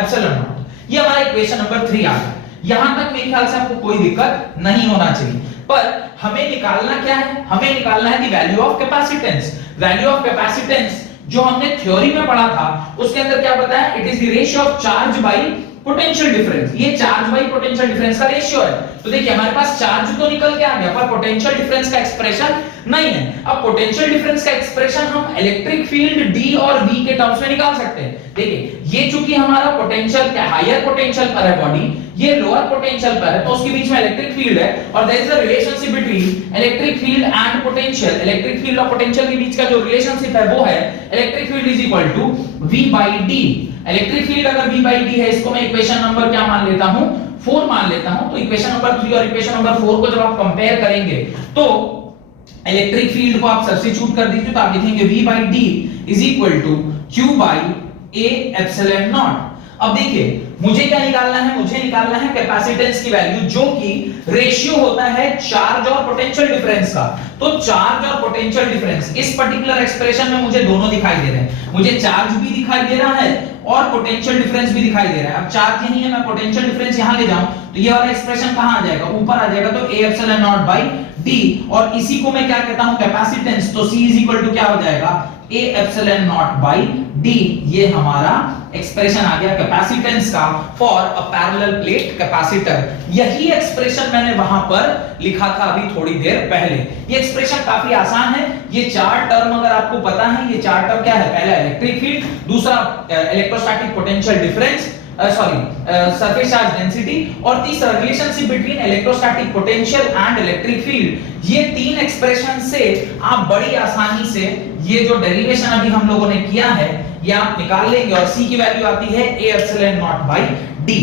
epsilon not. ये हमारा इक्वेशन नंबर 3 आ गया। यहां तक मेरे ख्याल से आपको कोई दिक्कत नहीं होना चाहिए, पर हमें निकालना क्या है, हमें निकालना है the value of capacitance. Value of capacitance जो हमने थ्योरी में पढ़ा था उसके अंदर क्या बताया, it is the ratio of charge by potential difference. ये चार्ज बाय पोटेंशियल डिफरेंस का रेशियो है। तो देखिए हमारे पास चार्ज तो निकल के आ गया पर पोटेंशियल डिफरेंस का एक्सप्रेशन नहीं है। अब पोटेंशियल डिफरेंस का एक्सप्रेशन हम इलेक्ट्रिक फील्ड D और V के टर्म्स में निकाल सकते हैं। देखिए ये चूंकि हमारा पोटेंशियल क्या हायर पोटेंशियल पर है बॉडी, ये लोअर पोटेंशियल पर है, तो उसके बीच में इलेक्ट्रिक फील्ड है और there is a relationship between electric field and potential. Electric field और पोटेंशियल के बीच का जो रिलेशनशिप है वो है electric field is equal to V by D। Electric field अगर V बाई D है, इसको मैं इक्वेशन नंबर क्या मान लेता हूं, 4 मान लेता हूं। तो इक्वेशन नंबर 3 और इक्वेशन नंबर 4 को जब आप कंपेयर करेंगे तो इलेक्ट्रिक फील्ड को आप सब्स्टिट्यूट कर दीजिए तो आप लिखेंगे V by D is equal to Q by A epsilon naught. अब देखिए मुझे क्या निकालना है, मुझे निकालना है कैपेसिटेंस की वैल्यू जो कि रेशियो होता है चार्ज और पोटेंशियल डिफरेंस का। तो चार्ज और पोटेंशियल डिफरेंस इस पर्टिकुलर एक्सप्रेशन में मुझे दोनों दिखाई दे रहे हैं, मुझे चार्ज भी दिखाई दे रहा है और पोटेंशियल डिफरेंस भी दिखाई दे रहा है। अब चार्ज यही है, मैं पोटेंशियल डिफरेंस यहां ले जाऊं तो ये वाला एक्सप्रेशन कहां आ जाएगा, ऊपर आ जाएगा। तो A epsilon not by D और इसी को मैं क्या कहता हूं कैपेसिटेंस। तो C इज इक्वल टू क्या हो जाएगा, A epsilon not by D। ये हमारा एक्सप्रेशन आ गया कैपेसिटेंस का for a parallel plate capacitor. यही एक्सप्रेशन मैंने वहां पर लिखा था अभी थोड़ी देर पहले। ये एक्सप्रेशन काफी आसान है। ये चार टर्म अगर आपको पता है, ये चार टर्म क्या है, पहला इलेक्ट्रिक फील्ड, दूसरा electrostatic potential difference surface charge density और तीसरा relationship between electrostatic potential and electric field. ये तीन एक्सप्रेशन से आप बड़ी आसानी से ये जो डेरिवेशन अभी हम लोगों ने किया है ये आप निकाल लेंगे और C की वैल्यू आती है A epsilon not by D।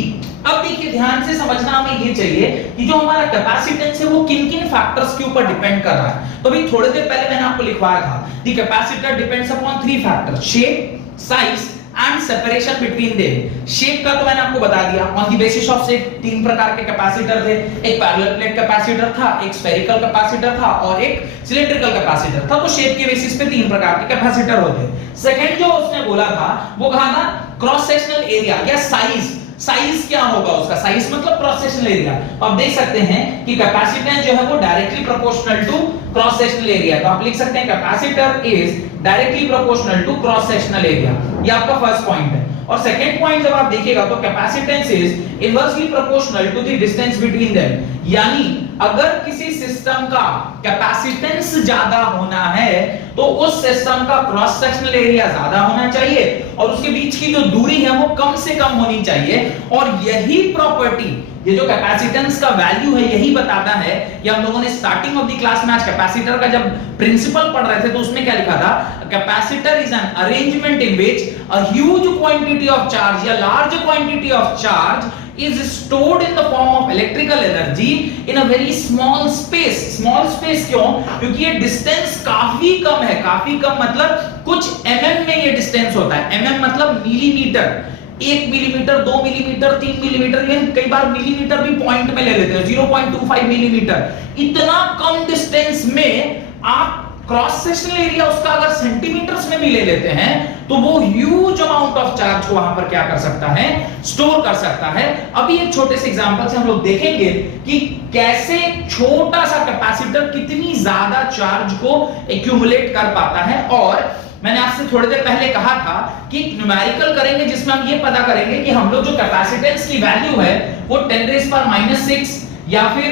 अब देखिए ध्यान से समझना हमें ये चाहिए कि जो हमारा कैपेसिटेंस है वो किन-किन फैक्टर्स के ऊपर डिपेंड कर रहा है। तो अभी थोड़ी देर पहले मैंने आपको लिखवाया था the capacitor depends upon 3 factors, shape, size and separation between them. Shape का तो मैंने आपको बता दिया, on the basis of shape 3 प्रकार के कैपेसिटर थे, एक पैरेलल प्लेट कैपेसिटर था, एक स्फेरिकल कैपेसिटर था और एक सिलिंड्रिकल कैपेसिटर था। तो शेप के बेसिस पे 3 प्रकार के कैपेसिटर होते हैं। सेकंड जो उसने बोला था वो कहा था क्रॉस सेक्शनल एरिया या साइज। साइज क्या होगा उसका, साइज मतलब क्रॉस सेक्शनल एरिया। तो आप देख सकते हैं कि कैपेसिटेंस जो है वो directly proportional to cross sectional area. तो आप लिख सकते हैं capacitor is directly proportional to cross sectional area. ये आपका फर्स्ट पॉइंट है। और सेकंड पॉइंट जब आप देखिएगा तो capacitance is inversely proportional to the distance between them. यानी अगर किसी सिस्टम का कैपेसिटेंस ज्यादा होना है तो उस सिस्टम का क्रॉस सेक्शनल एरिया ज्यादा होना चाहिए और उसके बीच की जो दूरी है वो कम से कम होनी चाहिए। और यही प्रॉपर्टी, ये जो कैपेसिटेंस का वैल्यू है यही बताता है। ये हम लोगों ने स्टार्टिंग ऑफ द क्लास में आज कैपेसिटर का जब प्रिंसिपल पढ़ रहे थे तो उसमें क्या लिखा था, capacitor is an arrangement in which a huge quantity of charge या large quantity of charge is stored in the form of electrical energy in a very small space। small space क्यों, क्योंकि ये डिस्टेंस काफी कम है। काफी कम मतलब कुछ mm में ये डिस्टेंस होता है। mm मतलब मिलीमीटर, 1 मिलीमीटर, 2 मिलीमीटर, 3 मिलीमीटर, ये कई बार मिलीमीटर भी पॉइंट में ले लेते हैं, 0.25 मिलीमीटर। इतना कम डिस्टेंस में आप क्रॉस सेक्शनल एरिया उसका अगर सेंटीमीटर्स में भी ले लेते हैं तो वो ह्यूज अमाउंट ऑफ चार्ज को वहां पर क्या कर सकता है, स्टोर कर सकता है। अभी एक छोटे से एग्जांपल से हम लोग देखेंगे कि कैसे छोटा सा कैपेसिटर कितनी ज्यादा चार्ज को एक्यूमुलेट कर पाता है। और मैंने आपसे थोड़ी देर पहले कहा था कि न्यूमेरिकल करेंगे जिसमें हम ये पता करेंगे कि हम लोग जो कैपेसिटेंस की वैल्यू है वो 10⁻⁻6 या फिर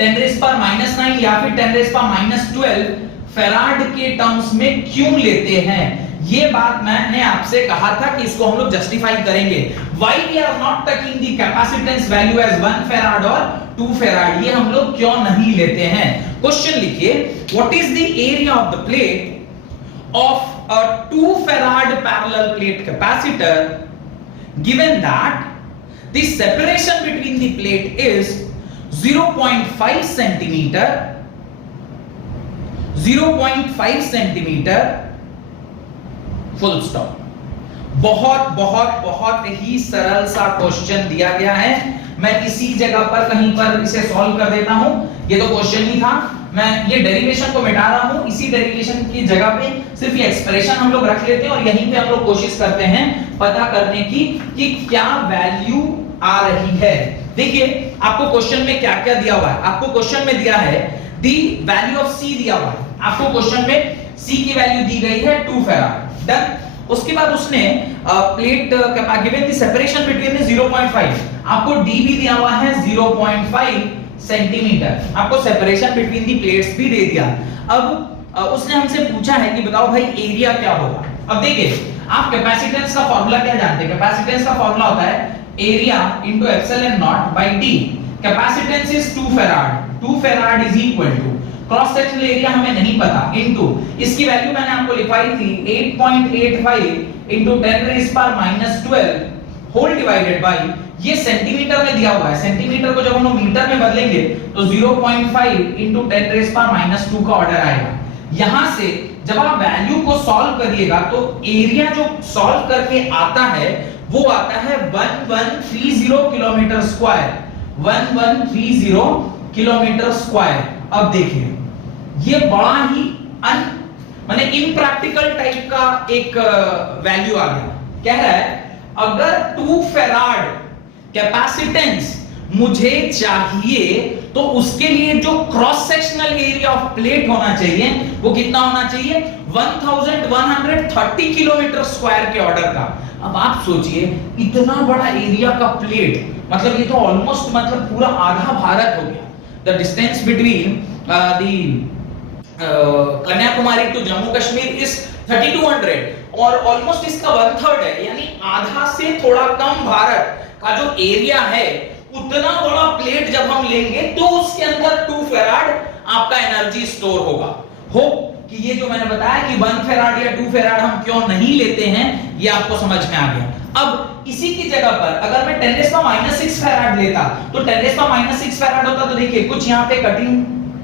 10⁻⁻9 या फिर 10⁻⁻12 फैराड के टर्म्स में क्यों लेते हैं। ये बात मैंने आपसे कहा था कि इसको हम लोग जस्टिफाई करेंगे। Why we are not taking the capacitance value as 1 farad और 2 farad, ये हम लोग क्यों नहीं लेते हैं। क्वेश्चन लिखिए, what is the area of the plate of a 2 farad parallel plate capacitor given that the separation between the plate is 0.5 centimeter, 0.5 centimetre, full stop. बहुत बहुत बहुत ही सरल सा क्वेश्चन दिया गया है। मैं इसी जगह पर कहीं पर इसे सॉल्व कर देता हूं। ये तो क्वेश्चन ही था, मैं ये डेरिवेशन को मिटा रहा हूं। इसी डेरिवेशन की जगह पे सिर्फ ये एक्सप्रेशन हम लोग रख लेते हैं और यहीं पे हम लोग कोशिश करते हैं पता करने की कि क्या वैल्यू आ रही है। देखिए आपको क्वेश्चन में क्या क्या दिया हुआ है। आपको क्वेश्चन में दिया है दी वैल्यू ऑफ सी दिया हुआ है। आपको क्वेश्चन में सी की वैल्यू दी गई है 2 फैराड। डन। उसके बाद उसने plate given the separation between 0.5, आपको डी भी दिया हुआ है 0.5 सेंटीमीटर। आपको सेपरेशन बिटवीन दी प्लेट्स भी दे दिया। अब उसने हमसे पूछा है कि बताओ भाई एरिया क्या होगा। अब देखिए आप कैपेसिटेंस का फार्मूला क्या जानते हैं। कैपेसिटेंस का फार्मूला होता है area into epsilon naught by D. Capacitance is 2 farad, 2 farad is equal to cross sectional area हमें नहीं पता इनटू इसकी वैल्यू मैंने आपको लिखवाई थी 8.85 इनटू 10⁻⁻12 होल डिवाइडेड बाय, ये सेंटीमीटर में दिया हुआ है। सेंटीमीटर को जब हम मीटर में बदलेंगे तो 0.5 इनटू 10⁻⁻2 का ऑर्डर आएगा। यहां से जब आप वैल्यू को सॉल्व करिएगा तो एरिया जो सॉल्व करके आता है वो आता है 1130 किलोमीटर स्क्वायर, 1130 किलोमीटर स्क्वायर। अब देखिए ये बड़ा ही माने इम्प्रैक्टिकल टाइप का एक वैल्यू आ गया। कह रहा है अगर 2 फैराड कैपेसिटेंस मुझे चाहिए तो उसके लिए जो cross sectional area of plate होना चाहिए वो कितना होना चाहिए 1130 किलोमीटर स्क्वायर के ऑर्डर का। अब आप सोचिए इतना बड़ा एरिया का प्लेट, मतलब ये तो ऑलमोस्ट मतलब पूरा आधा भारत हो गया। The distance between the Kanyakumari to Jammu Kashmir is 3200 और ऑलमोस्ट इसका 1/3 है, यानी आधा से थोड़ा कम भारत का जो एरिया है उतना बड़ा प्लेट जब हम लेंगे तो उसके अंदर 2 फैराड आपका एनर्जी स्टोर होगा। होप कि ये जो मैंने बताया कि 1 फैराड या 2 फैराड हम क्यों नहीं लेते हैं ये आपको समझ में आ गया। अब इसी की जगह पर अगर मैं 10⁻⁻6 फैराड लेता तो 10⁻⁻6 फैराड होता तो देखिए कुछ यहाँ पे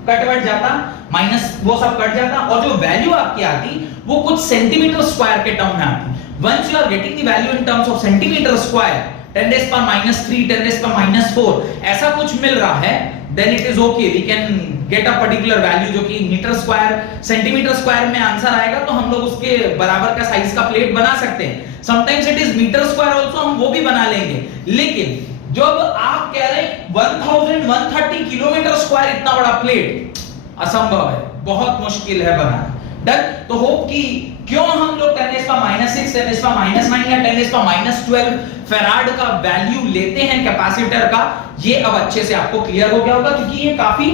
कट जाता, माइनस वो सब कट जाता और जो वैल्यू आपकी आती वो कुछ सेंटीमीटर स्क्वायर के टर्म में आती। Once you are getting the value in terms of centimetre square 10⁻³ 10⁻⁴ ऐसा कुछ मिल रहा है, then it is okay, we can get a particular value जो कि मीटर स्क्वायर सेंटीमीटर स्क्वायर में आंसर आएगा तो हम लोग उसके बराबर का साइज का प्लेट बना सकते हैं। Sometimes it is metre square also, हम वो भी बना लेंगे। लेकिन जब आप कह रहे हैं 1130 किलोमीटर स्क्वायर इतना बड़ा प्लेट असंभव है, बहुत मुश्किल है बनाना। डन। तो होप कि क्यों हम लोग 10⁻⁻6 10⁻⁹ या 10⁻12 फैराड का वैल्यू लेते हैं कैपेसिटर का, ये अब अच्छे से आपको क्लियर हो गया होगा क्योंकि ये काफी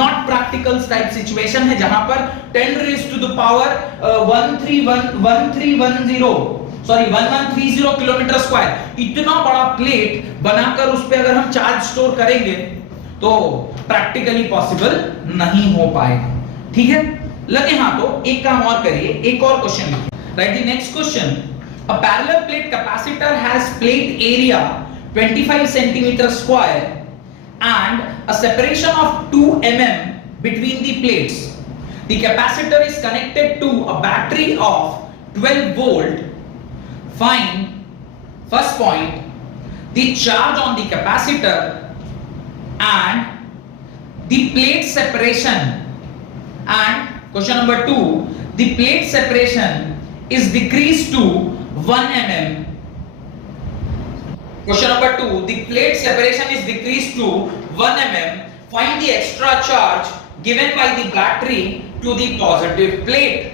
नॉट प्रैक्टिकल टाइप सिचुएशन है जहां पर 1130 किलोमीटर स्क्वायर इतना बड़ा प्लेट बनाकर उस पे अगर हम चार्ज स्टोर करेंगे तो प्रैक्टिकली पॉसिबल नहीं हो पाएगा। ठीक है, लगे हां तो एक काम और करिए, एक और क्वेश्चन लिखिए। Right the next question, a parallel plate capacitor has plate area 25 centimeter square and a separation of 2 mm between the plates. The capacitor is connected to a battery of 12 volt. Find first point the charge on the capacitor and the plate separation, and question number 2, the plate separation is decreased to 1 mm. Question number 2, the plate separation is decreased to 1 mm. Find the extra charge given by the battery to the positive plate.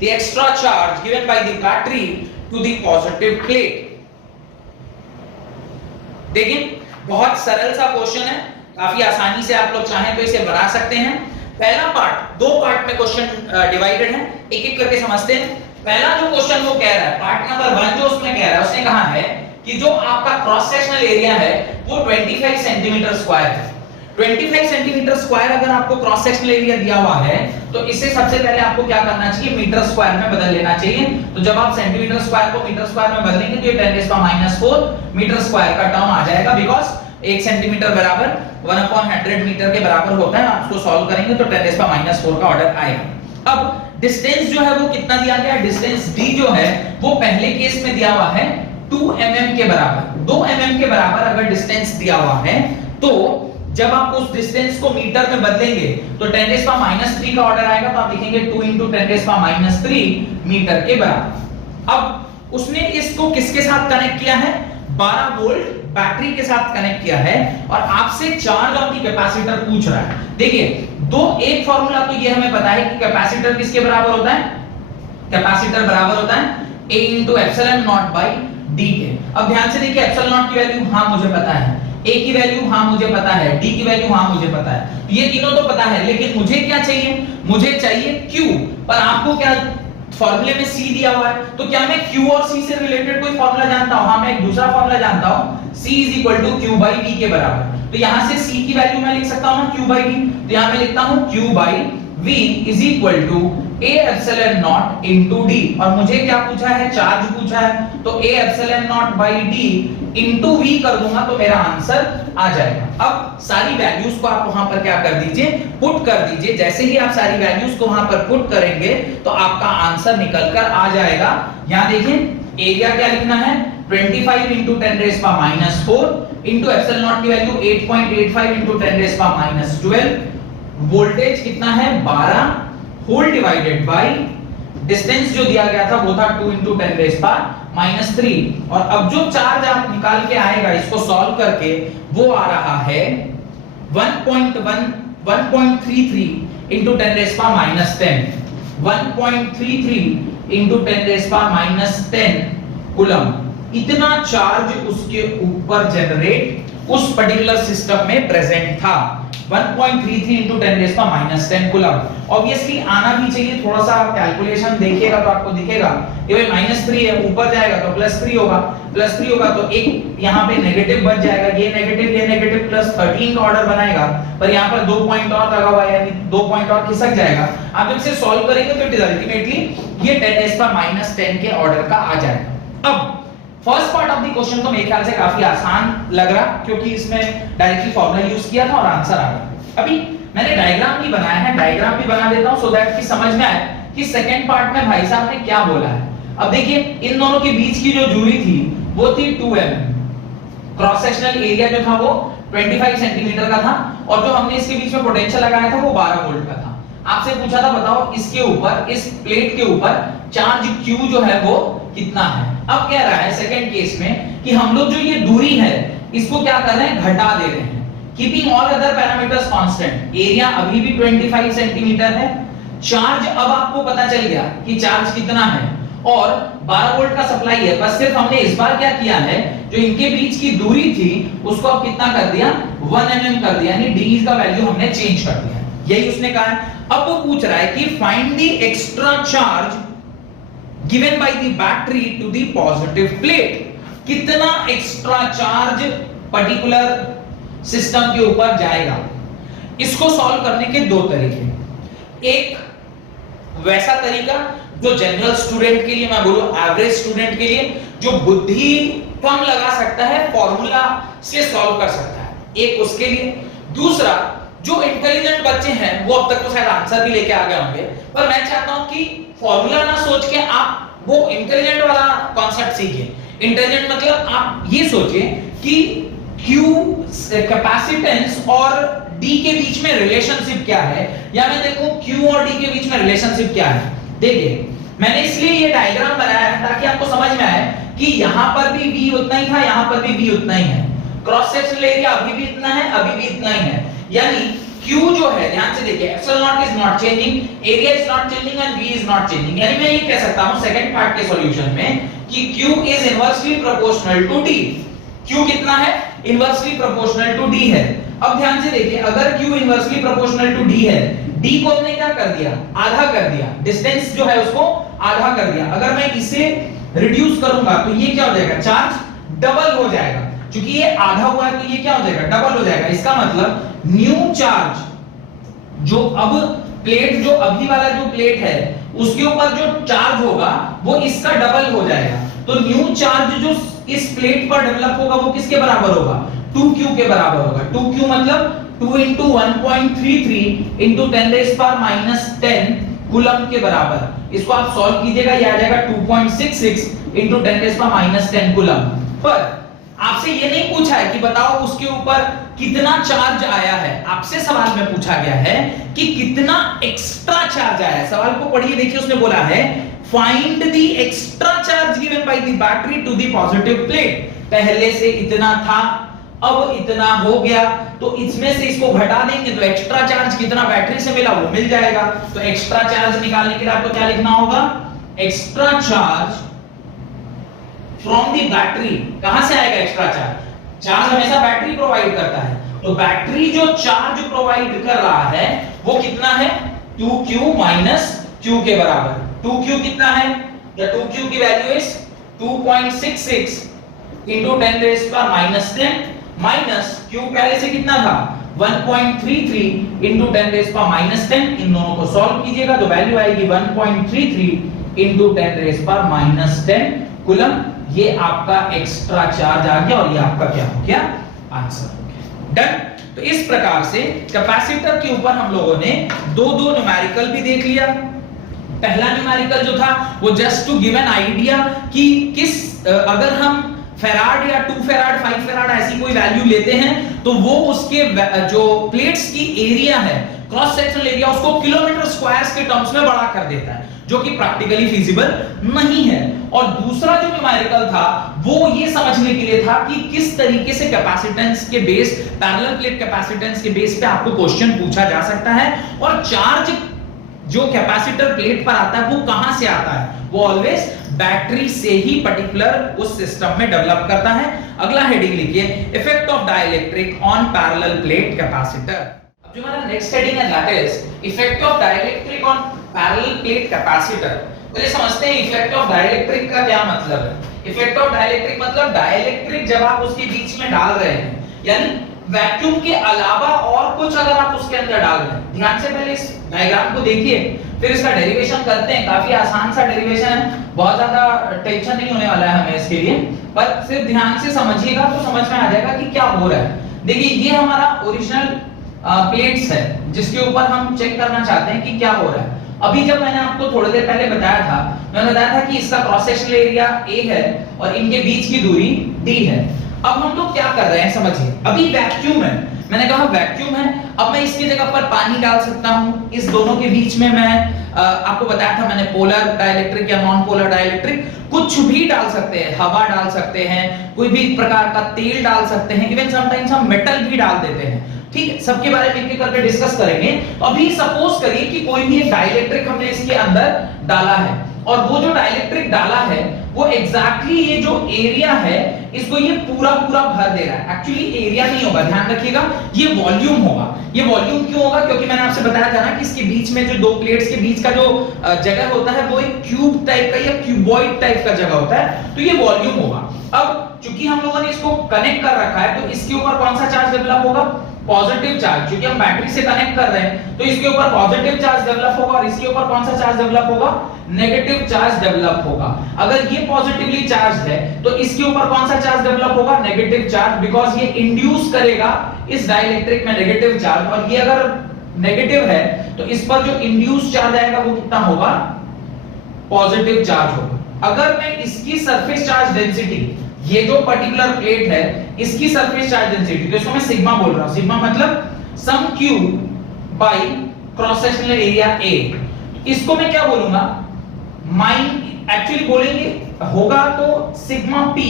The extra charge given by the battery to the positive plate. देखिए बहुत सरल सा question है, काफी आसानी से आप लोग चाहें तो इसे बना सकते हैं। पहला पार्ट, 2 पार्ट में क्वेश्चन डिवाइडेड है, एक एक करके समझते हैं। पहला जो क्वेश्चन वो कह रहा है, पार्ट नंबर 1 जो उसमें कह रहा है, उसने कहा है कि जो आपका क्रॉस सेक्शनल एरिया है वो 25 सेंटीमीटर स्क्वायर है। 25 सेंटीमीटर स्क्वायर अगर आपको क्रॉस सेक्शनल एरिया दिया हुआ है तो इसे सबसे पहले आपको क्या करना चाहिए, मीटर स्क्वायर में बदल लेना चाहिए। तो जब आप सेंटीमीटर स्क्वायर को मीटर स्क्वायर में बदलेंगे तो ये 10⁻⁴ मीटर स्क्वायर का टर्म आ जाएगा, बिकॉज़ 1 सेंटीमीटर बराबर 1/100 मीटर के बराबर होता है। आप इसको सॉल्व करेंगे तो 10⁻⁴ का ऑर्डर आएगा। अब डिस्टेंस जो है वो कितना दिया गया है, डिस्टेंस d जो है वो पहले केस में दिया हुआ है 2 mm के बराबर। 2 mm के बराबर अगर डिस्टेंस दिया हुआ है तो जब आप उस डिस्टेंस को मीटर में बदलेंगे तो 10⁻³ का ऑर्डर आएगा, तो आप लिखेंगे 2 × 10⁻³ मीटर के बराबर। अब उसने इसको किसके साथ कनेक्ट किया है, 12 वोल्ट बैटरी के साथ कनेक्ट किया है और आपसे चार्ज ऑफ द कैपेसिटर पूछ रहा है। देखिए एक फार्मूला तो ये हमें पता है कि कैपेसिटर किसके बराबर होता है, कैपेसिटर बराबर होता है A × ε0/d के। अब ध्यान से देखिए ε0 की वैल्यू हां मुझे पता है, A की वैल्यू हां मुझे पता है, D की वैल्यू हां मुझे पता है, ये तीनों तो पता है, लेकिन मुझे क्या चाहिए, मुझे चाहिए Q। पर आपको क्या फॉर्मूले में C दिया हुआ है, तो क्या मैं Q और C से रिलेटेड कोई फॉर्मूला जानता हूं? हां मैं एक दूसरा फॉर्मूला जानता हूं, C = Q/V के बराबर। तो यहां से C की वैल्यू मैं लिख सकता हूं ना Q/V, तो यहां मैं लिखता हूं Q/V = A ε0 × d। और मुझे क्या पूछा है, चार्ज पूछा है, तो A ε0/d × V कर दूंगा तो मेरा आंसर आ जाएगा। अब सारी वैल्यूज को आप वहां पर क्या कर दीजिए, पुट कर दीजिए। जैसे ही आप सारी वैल्यूज को वहां पर पुट करेंगे तो आपका आंसर निकल कर आ जाएगा। यहां देखिए एरिया क्या लिखना है, 25 × 10⁻⁴ into ε0 की वैल्यू 8.85 × 10⁻12। वोल्टेज कितना है, 12 होल डिवाइडेड बाय डिस्टेंस जो दिया गया था वो था 2 × 10⁻³ और अब जो चार्ज आप निकाल के आएगा इसको सॉल्व करके वो आ रहा है 1.33 × 10⁻10 1.33 × 10⁻10 कूलम। इतना चार्ज उसके ऊपर जनरेट उस पर्टिकुलर सिस्टम में प्रेजेंट था। 1.33 × 10⁻10 कूलम। ऑब्वियसली आना भी चाहिए, थोड़ा सा कैलकुलेशन देखिएगा तो आपको दिखेगा ये भाई -3 है, ऊपर जाएगा तो +3 होगा, +3 होगा तो एक यहाँ पे नेगेटिव बच जाएगा, ये नेगेटिव +13 का ऑर्डर बनाएगा, पर यहाँ पर 2 पॉइंट और लगा हुआ है यानी 2 पॉइंट और खिसक जाएगा। आप जब इसे सॉल्व करेंगे तो इट इज अल्टीमेटली ये 10⁻10 के ऑर्डर का आ जाएगा। अब first part of the question तो मेरे ख्याल से काफी आसान लग रहा क्योंकि इसमें डायरेक्टली फॉर्मूला यूज किया था और आंसर आ गया। अभी मैंने डायग्राम भी बनाया है, डायग्राम भी बना देता हूं सो दैट कि समझ में आए कि सेकंड पार्ट में भाई साहब ने क्या बोला है। अब देखिए इन दोनों के बीच की जो दूरी थी वो थी 2 mm, क्रॉस सेक्शनल एरिया जो था वो 25 सेंटीमीटर का था और जो हमने इसके बीच में पोटेंशियल लगाया था वो 12 वोल्ट का था। आपसे पूछा था बताओ इसके ऊपर, इस प्लेट के ऊपर चार्ज Q जो है वो कितना है। अब कह रहा है सेकंड केस में कि हम लोग जो ये दूरी है इसको क्या कर रहे हैं, घटा दे रहे हैं, keeping all other parameters constant. Area अभी भी 25 सेंटीमीटर है, चार्ज अब आपको पता चल गया कि चार्ज कितना है और 12 वोल्ट का सप्लाई है। बस सिर्फ हमने इस बार क्या किया है, जो इनके बीच की दूरी थी उसको अब कितना कर दिया, 1 mm कर दिया, यानी d का वैल्यू हमने चेंज कर दिया। यही उसने कहा है। अब वो पूछ रहा है कि find the extra charge given by the battery to the positive plate. कितना एक्स्ट्रा चार्ज पर्टिकुलर सिस्टम के ऊपर जाएगा। इसको सॉल्व करने के दो तरीके, एक वैसा तरीका जो जनरल स्टूडेंट के लिए, मैं बोलूं एवरेज स्टूडेंट के लिए जो बुद्धि कम लगा सकता है फॉर्मूला से सॉल्व कर सकता है, एक उसके लिए। दूसरा जो इंटेलिजेंट बच्चे हैं वो अब तक तो शायद आंसर भी लेके आ गए होंगे, पर मैं चाहता हूं कि फॉर्मूला ना सोच के आप वो इंटेलिजेंट वाला कॉन्सेप्ट सीखिए। इंटेलिजेंट मतलब आप ये सोचिए कि Q कैपेसिटेंस और D के बीच में रिलेशनशिप क्या है, या मैं देखूं Q और D के बीच में रिलेशनशिप क्या है। देखिए मैंने इसलिए ये डायग्राम बनाया है ताकि आपको समझ में आए कि यहां पर भी V उतना ही था, यहां पर भी V उतना ही है, क्रॉस सेक्शनल एरिया अभी भी इतना है, अभी भी इतना ही है, यानी Q जो है, ध्यान से देखिए, ε0 is not changing, area is not changing and V is not changing। यानी मैं ये कह सकता हूं सेकंड पार्ट के सॉल्यूशन में कि Q is inversely proportional to D। Q कितना है, इनवर्सली प्रोपोर्शनल टू D है। अब ध्यान से देखिए, अगर Q inversely proportional to D है, D को हमने क्या कर दिया, आधा कर दिया, डिस्टेंस जो है उसको आधा कर दिया। अगर मैं इसे रिड्यूस करूंगा तो ये क्या हो जाएगा, चार्ज डबल हो जाएगा। क्योंकि ये आधा हुआ है तो ये क्या हो जाएगा, डबल हो जाएगा। इसका मतलब न्यू चार्ज जो अब प्लेट, जो अभी वाला जो प्लेट है उसके ऊपर जो चार्ज होगा वो इसका डबल हो जाएगा। तो न्यू चार्ज जो इस प्लेट पर डेवलप होगा वो किसके बराबर होगा? 2q के बराबर होगा। 2q मतलब 2 into 1.33 into 10⁻⁻10 कूलम के बराबर। इसको आप सॉल्व कीजिएगा, ये आ जाएगा 2.66 into 10⁻10 कूलम। पर आपसे ये नहीं पूछा है कि बताओ उसके ऊपर कितना चार्ज आया है, आपसे सवाल में पूछा गया है कि कितना एक्स्ट्रा चार्ज आया है। सवाल को पढ़िए, देखिए उसने बोला है find the extra charge given by the battery to the positive plate. पहले से इतना था, अब इतना हो गया, तो इसमें से इसको घटा देंगे तो एक्स्ट्रा चार्ज कितना बैटरी से मिला वो मिल जाएगा। तो एक्स्ट्रा चार्ज निकालने के लिए आपको क्या लिखना होगा? Extra charge from the battery. कहां से आएगा एक्स्ट्रा चार्ज? चार्ज हमेशा बैटरी प्रोवाइड करता है, तो बैटरी जो चार्ज प्रोवाइड कर रहा है वो कितना है? 2q माइनस q के बराबर। 2q कितना है? द 2q की value is 2.66 into 10⁻10 minus q पहले से कितना था? 1.33 into 10⁻10। इन दोनों को सॉल्व कीजिएगा तो वैल्यू आएगी 1.33 into 10⁻10 कूलम। ये आपका एक्स्ट्रा चार्ज आ गया और ये आपका क्या हो गया? आंसर हो गया। डन। तो इस प्रकार से कैपेसिटर के ऊपर हम लोगों ने दो न्यूमेरिकल भी देख लिया। पहला न्यूमेरिकल जो था वो just to give an idea कि किस अगर हम फेराड या 2 फेराड 5 फेराड ऐसी कोई वैल्यू लेते हैं तो वो उसके जो प्लेट्स की एरिया है, क्रॉस सेक्शनल एरिया, उसको किलोमीटर स्क्वायर्स के टर्म्स में बड़ा कर देता है, जो कि प्रैक्टिकली फिजिबल नहीं है। और दूसरा जो न्यूमेरिकल था वो ये समझने के लिए था कि किस तरीके से कैपेसिटेंस के बेस, पैरेलल प्लेट कैपेसिटेंस के बेस पे आपको क्वेश्चन पूछा जा सकता है। और चार्ज जो कैपेसिटर प्लेट पर आता है वो कहां से आता है? वो ऑलवेज बैटरी से ही पर्टिकुलर उस सिस्टम में डेवलप करता है। अगला हेडिंग लिखिए, effect of dielectric on parallel plate capacitor. अब जो हमारा नेक्स्ट हेडिंग है that is effect of dielectric on parallel plate capacitor. पहले समझते हैं इफेक्ट ऑफ डाइलेक्ट्रिक का क्या मतलब है। इफेक्ट ऑफ डाइलेक्ट्रिक मतलब डाइलेक्ट्रिक जब आप उसके बीच में डाल रहे हैं, यानी वैक्यूम के अलावा और कुछ अगर आप उसके अंदर डाल रहे हैं। ध्यान से पहले इस डायग्राम को देखिए, फिर इसका डेरिवेशन करते हैं। काफी आसान सा डेरिवेशन है, बहुत ज्यादा टेंशन नहीं होने वाला है हमें इसके लिए, पर सिर्फ ध्यान से समझिएगा तो समझ में आ जाएगा कि क्या हो रहा है। देखिए ये हमारा ओरिजिनल प्लेट्स है जिसके ऊपर हम चेक करना चाहते हैं कि क्या हो रहा है। अभी जब मैंने आपको थोड़ी देर पहले बताया था, मैंने बताया था कि इसका क्रॉस सेक्शनल एरिया A है और इनके बीच की दूरी D है। अब हम लोग क्या कर रहे हैं समझिए, अभी वैक्यूम है, मैंने कहा वैक्यूम है, अब मैं इसकी जगह पर पानी डाल सकता हूं। इस दोनों के बीच में मैं आपको बताया था मैंने, पोलर डाइलेक्ट्रिक या नॉन पोलर डाइलेक्ट्रिक कुछ भी डाल सकते हैं, हवा डाल सकते हैं, कोई भी प्रकार का तेल डाल सकते हैं, इवन समटाइम्स हम मेटल भी डाल देते हैं। ठीक है, सबके बारे में एक-एक करके डिस्कस करेंगे। तो अभी सपोज करिए कि कोई भी एक डाइलेक्ट्रिक हमने इसके अंदर डाला है और वो जो डाइलेक्ट्रिक डाला है वो एग्जैक्टली ये जो एरिया है इसको ये पूरा भर दे रहा है। एक्चुअली एरिया नहीं होगा, ध्यान रखिएगा, ये वॉल्यूम होगा। ये वॉल्यूम क्यों होगा? क्योंकि मैंने आपसे बताया था ना कि इसके बीच में जो दो प्लेट्स के बीच का जो जगह होता है वो एक क्यूब टाइप का या क्यूबॉइड टाइप का जगह होता है, तो ये वॉल्यूम होगा। अब चूंकि हम लोगों ने इसको कनेक्ट कर रखा है तो इसके ऊपर कौन सा चार्ज डेवलप होगा? Positive charge. क्योंकि हम बैटरी से कनेक्ट कर रहे हैं तो इसके ऊपर पॉजिटिव चार्ज डेवलप होगा और इसके ऊपर कौन सा चार्ज डेवलप होगा? नेगेटिव चार्ज डेवलप होगा। अगर ये पॉजिटिवली चार्ज है तो इसके ऊपर कौन सा चार्ज डेवलप होगा? नेगेटिव चार्ज, बिकॉज ये इंड्यूस करेगा इस डाइलेक्ट्रिक में नेगेटिव चार्ज। और ये अगर नेगेटिव है तो इस पर जो इंड्यूस चार्ज आएगा वो कितना होगा? पॉजिटिव चार्ज होगा। अगर मैं इसकी सरफेस चार्ज डेंसिटी, ये जो पर्टिकुलर प्लेट है इसकी सरफेस चार्ज डेंसिटी, तो इसको मैं सिग्मा बोल रहा हूं। सिग्मा मतलब सम q by cross sectional area A। इसको मैं क्या बोलूंगा? एक्चुअली बोलेंगे होगा तो सिग्मा p।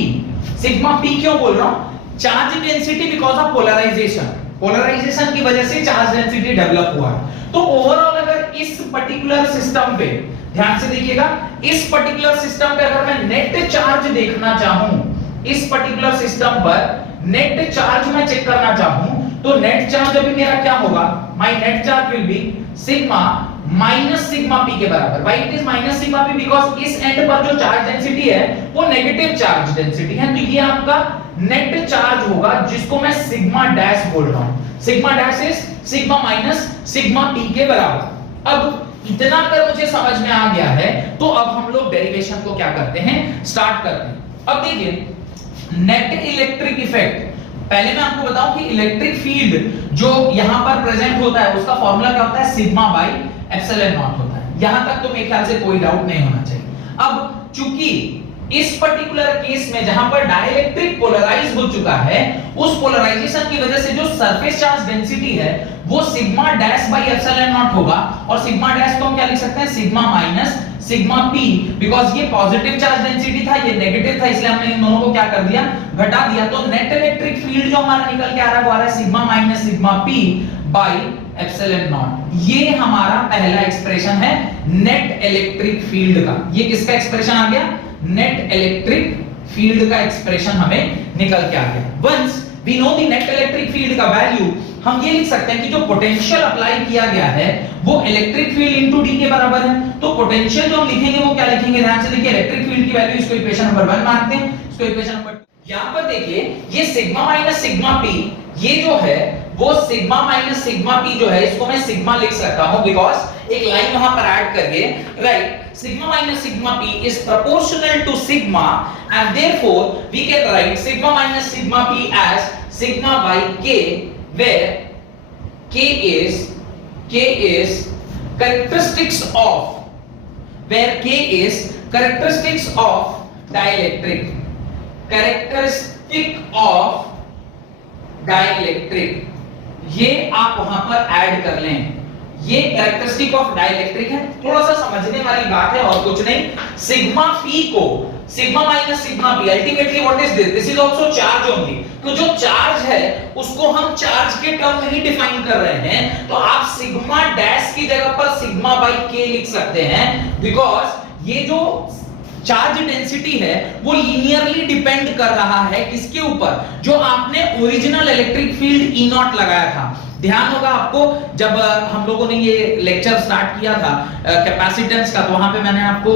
सिग्मा p क्यों बोल रहा हूं? Charge density because of polarization. Polarization की वजह से चार्ज डेंसिटी डेवलप हुआ है। तो ओवरऑल अगर इस पर्टिकुलर सिस्टम पे ध्यान से देखिएगा, इस पर्टिकुलर सिस्टम पे अगर मैं नेट चार्ज देखना चाहूं, इस पर्टिकुलर सिस्टम पर नेट चार्ज मैं चेक करना चाहूं तो नेट चार्ज अभी मेरा क्या होगा? My net charge will be sigma minus sigma P के बराबर। Why it is minus sigma P? Because इस एंड पर जो चार्ज डेंसिटी है वो नेगेटिव चार्ज डेंसिटी है, तो ये आपका नेट चार्ज होगा जिसको मैं सिग्मा डैश बोल रहा हूं। Sigma dash is sigma minus sigma P के बराबर। अब इतना अगर मुझे समझ में आ गया है तो अब हम लोग डेरिवेशन को क्या करते हैं, स्टार्ट करते हैं। अब देखिए नेट इलेक्ट्रिक इफेक्ट, पहले मैं आपको बताऊं कि इलेक्ट्रिक फील्ड जो यहां पर प्रेजेंट होता है उसका फॉर्मूला क्या होता है, सिग्मा बाई एप्सिलॉन नॉट होता है। यहां तक तो मेरे ख्याल से कोई डाउट नहीं होना चाहिए। अब चूंकि इस पर्टिकुलर केस में जहां पर डाइलेक्ट्रिक पोलराइज हो चुका है, उस पोलराइजेशन की वजह से जो सरफेस चार्ज डेंसिटी है वो sigma dash by epsilon not होगा, और सिग्मा डैश को हम क्या लिख सकते हैं, sigma minus sigma P. Because ये पॉजिटिव चार्ज डेंसिटी था, ये नेगेटिव था, इसलिए हमने इन दोनों को क्या कर दिया, घटा दिया। तो नेट इलेक्ट्रिक फील्ड जो हमारा निकल के आ रहा है वो आ रहा है sigma minus sigma P by epsilon not. ये हमारा पहला एक्सप्रेशन है नेट इलेक्ट्रिक फील्ड का। ये किसका एक्सप्रेशन आ गया, नेट इलेक्ट्रिक फील्ड का एक्सप्रेशन हमें निकल के आ गया। Once we know the net electric field का वैल्यू, हम ये लिख सकते हैं कि जो पोटेंशियल अप्लाई किया गया है वो इलेक्ट्रिक फील्ड इनटू डी के बराबर है। तो पोटेंशियल जो हम लिखेंगे वो क्या लिखेंगे, ध्यान से देखिए, इलेक्ट्रिक फील्ड की वैल्यू इसको इक्वेशन नंबर 1 मानते हैं, इसको इक्वेशन नंबर 2। यहां पर देखिए ये सिग्मा माइनस सिग्मा पी, ये जो है वो सिग्मा माइनस सिग्मा पी जो है इसको मैं सिग्मा लिख सकता हूं, बिकॉज़ एक लाइन वहां पर ऐड करिए, right. Sigma minus sigma p is proportional to sigma, and therefore we can write sigma minus sigma p as sigma by k, where k is characteristics of dielectric, characteristic of dielectric। ये आप वहां पर add कर लें, ये characteristic of dielectric है, थोड़ा सा समझने वाली बात है और कुछ नहीं। सिग्मा पी को sigma minus sigma P, ultimately what is this, this is also charge only. तो जो चार्ज है उसको हम चार्ज के टर्म में ही डिफाइन कर रहे हैं, तो आप सिग्मा डैश की जगह पर सिग्मा बाई के लिख सकते हैं, बिकॉज ये जो चार्ज डेंसिटी है वो लीनियरली डिपेंड कर रहा है किसके ऊपर, जो आपने original electric field E not लगाया था। ध्यान होगा आपको जब हम लोगों ने ये लेक्चर स्टार्ट किया था कैपेसिटेंस का, तो वहां पे मैंने आपको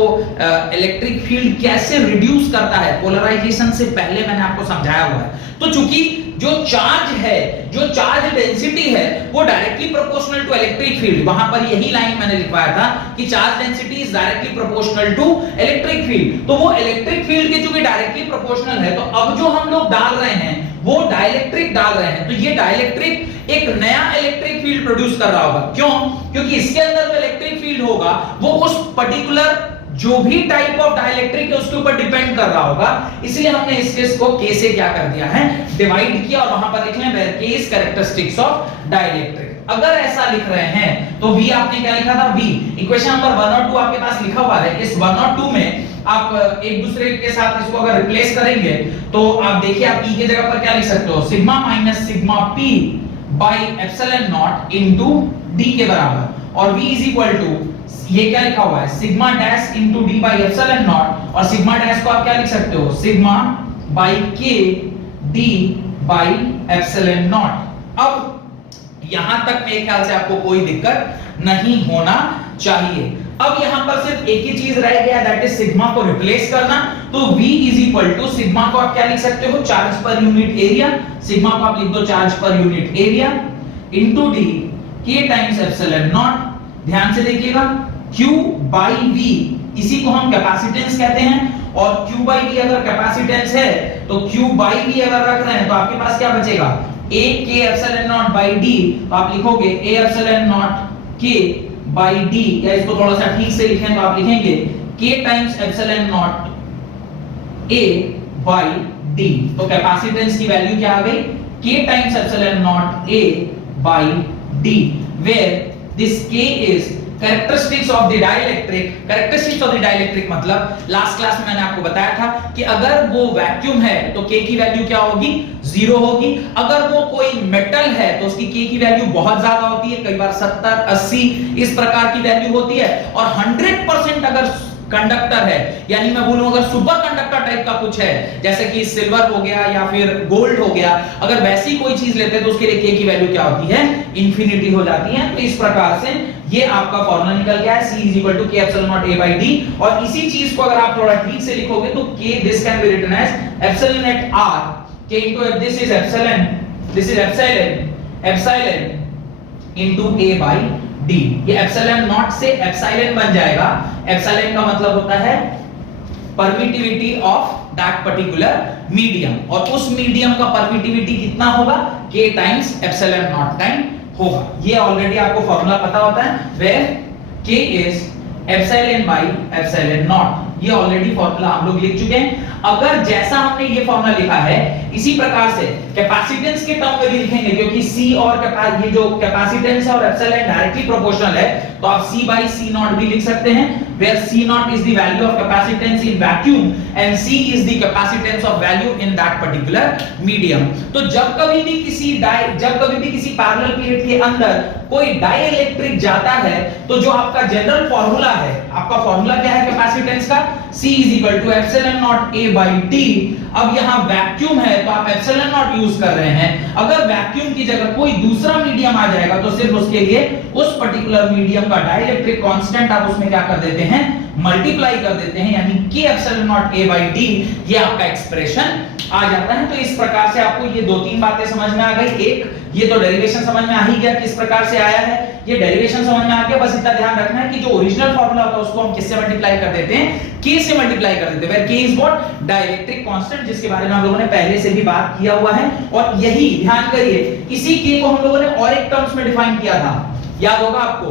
इलेक्ट्रिक फील्ड कैसे रिड्यूस करता है पोलराइजेशन से पहले मैंने आपको समझाया हुआ है। तो चूंकि जो चार्ज है, जो चार्ज डेंसिटी है वो directly proportional to electric field, वहां पर यही लाइन मैंने लिखवाया था कि charge density is directly proportional to electric field. तो वो इलेक्ट्रिक फील्ड के चूंकि डायरेक्टली प्रोपोर्शनल है, तो अब जो हम लोग डाल रहे हैं वो डाइलेक्ट्रिक डाल रहे हैं, तो ये डाइलेक्ट्रिक एक नया इलेक्ट्रिक फील्ड प्रोड्यूस कर रहा होगा। क्यों? क्योंकि इसके अंदर जो इलेक्ट्रिक फील्ड होगा वो उस पर्टिकुलर जो भी टाइप ऑफ डाइलेक्ट्रिक है उसके ऊपर डिपेंड कर रहा होगा, इसलिए हमने इस केस को k से क्या कर दिया है, डिवाइड किया, और वहां पर लिख लें where k is characteristics of dielectric. अगर ऐसा लिख रहे हैं तो v आपने क्या लिखा था, v इक्वेशन नंबर 1 और 2 आपके पास लिखा हुआ है। इस 1 और 2 में आप एक दूसरे के साथ इसको अगर रिप्लेस करेंगे तो आप देखिए आप e की जगह पर क्या लिख सकते हो, sigma minus sigma p by epsilon not into d के बराबर, और v इज इक्वल टू ये क्या लिखा हुआ है, sigma dash into d by epsilon not, और सिग्मा डैश को आप क्या लिख सकते हो, sigma by k d by epsilon naught. अब यहां तक मेरे ख्याल से आपको कोई दिक्कत नहीं होना चाहिए। अब यहां पर सिर्फ एक ही चीज रह गया, दैट इज सिग्मा को रिप्लेस करना। तो v is equal to sigma को आप क्या लिख सकते हो, charge per unit area, sigma को आप लिख दो charge per unit area into d k times epsilon not. ध्यान से देखिएगा q बाई v, इसी को हम कैपेसिटेंस कहते हैं, और q बाई v अगर कैपेसिटेंस है तो q बाई v अगर रख रहे हैं तो आपके पास क्या बचेगा, a k epsilon not by d, तो आप लिखोगे a epsilon not k by d, या इसको थोड़ा सा ठीक से लिखें तो आप लिखेंगे k times epsilon naught a by d। तो कैपेसिटेंस की वैल्यू क्या आ गई, k times epsilon naught a by d, where this k is characteristics of the dielectric। characteristics of the dielectric मतलब लास्ट क्लास में मैंने आपको बताया था कि अगर वो वैक्यूम है तो k की वैल्यू क्या होगी, 0 होगी। अगर वो कोई मेटल है तो उसकी k की वैल्यू बहुत ज्यादा होती है, कई बार 70 80 इस प्रकार की वैल्यू होती है। और 100% अगर कंडक्टर है, यानी मैं बोलूं अगर सुपर कंडक्टर टाइप का कुछ है, जैसे कि सिल्वर हो गया या फिर गोल्ड हो गया, अगर वैसी कोई चीज लेते हैं तो उसके लिए k की वैल्यू क्या होती है, इंफिनिटी हो जाती है। तो इस प्रकार से ये आपका फॉर्मूला निकल गया है, C is equal to K epsilon naught A by D। और इसी चीज को अगर आप थोड़ा ठीक से लिखोगे तो K this can be written as epsilon at R K into F, this is epsilon into A by D। ये epsilon naught से epsilon बन जाएगा। epsilon का मतलब होता है permittivity of that particular medium, और उस मीडियम का परमिटिविटी कितना होगा, K times epsilon naught time होगा। ये ऑलरेडी आपको फॉर्मूला पता होता है, where K is epsilon by epsilon naught। ये ऑलरेडी फॉर्मूला हम लोग लिख चुके हैं। अगर जैसा हमने ये फॉर्मूला लिखा है इसी प्रकार से कैपेसिटेंस के टर्म में भी लिखेंगे, क्योंकि C और ये जो कैपेसिटेंस और एप्सिलॉन डायरेक्टली प्रोपोर्शनल है, तो आप C by C naught भी लिख सकते हैं, where C naught is the value of capacitance in vacuum and C is the capacitance of value in that particular medium। तो जब कभी भी किसी पैरेलल प्लेट के अंदर कोई डाइइलेक्ट्रिक जाता है तो जो आपका जनरल फॉर्मूला है, आपका फॉर्मूला क्या है कैपेसिटेंस का, C is equal to epsilon naught A by D। अब यहाँ वैक्यूम है तो आप एप्सिलॉन नॉट यूज कर रहे हैं। अगर वैक्यूम की जगह कोई दूसरा मीडियम आ जाएगा तो सिर्फ उसके लिए उस पर्टिकुलर मीडियम का डाइइलेक्ट्रिक कांस्टेंट आप उसमें क्या कर देते हैं, मल्टीप्लाई कर देते हैं, यानी K epsilon naught A by D ये आपका एक्सप्रेशन आ जाता है। तो इस प्रकार से आपको ये दो तीन बातें समझ में आ गई। एक, ये तो डेरिवेशन समझ में आ ही गया किस प्रकार से आया है, ये डेरिवेशन समझ में आ गया। बस इतना ध्यान रखना है कि जो ओरिजिनल फार्मूला होता है उसको हम किससे मल्टीप्लाई कर देते हैं, K से मल्टीप्लाई कर देते हैं, where K is what, dielectric constant, जिसके बारे में हम लोगों ने पहले से भी बात किया हुआ है। और यही ध्यान करिए, इसी K को हम लोगों ने और एक टर्म्स में डिफाइन किया था, याद होगा आपको,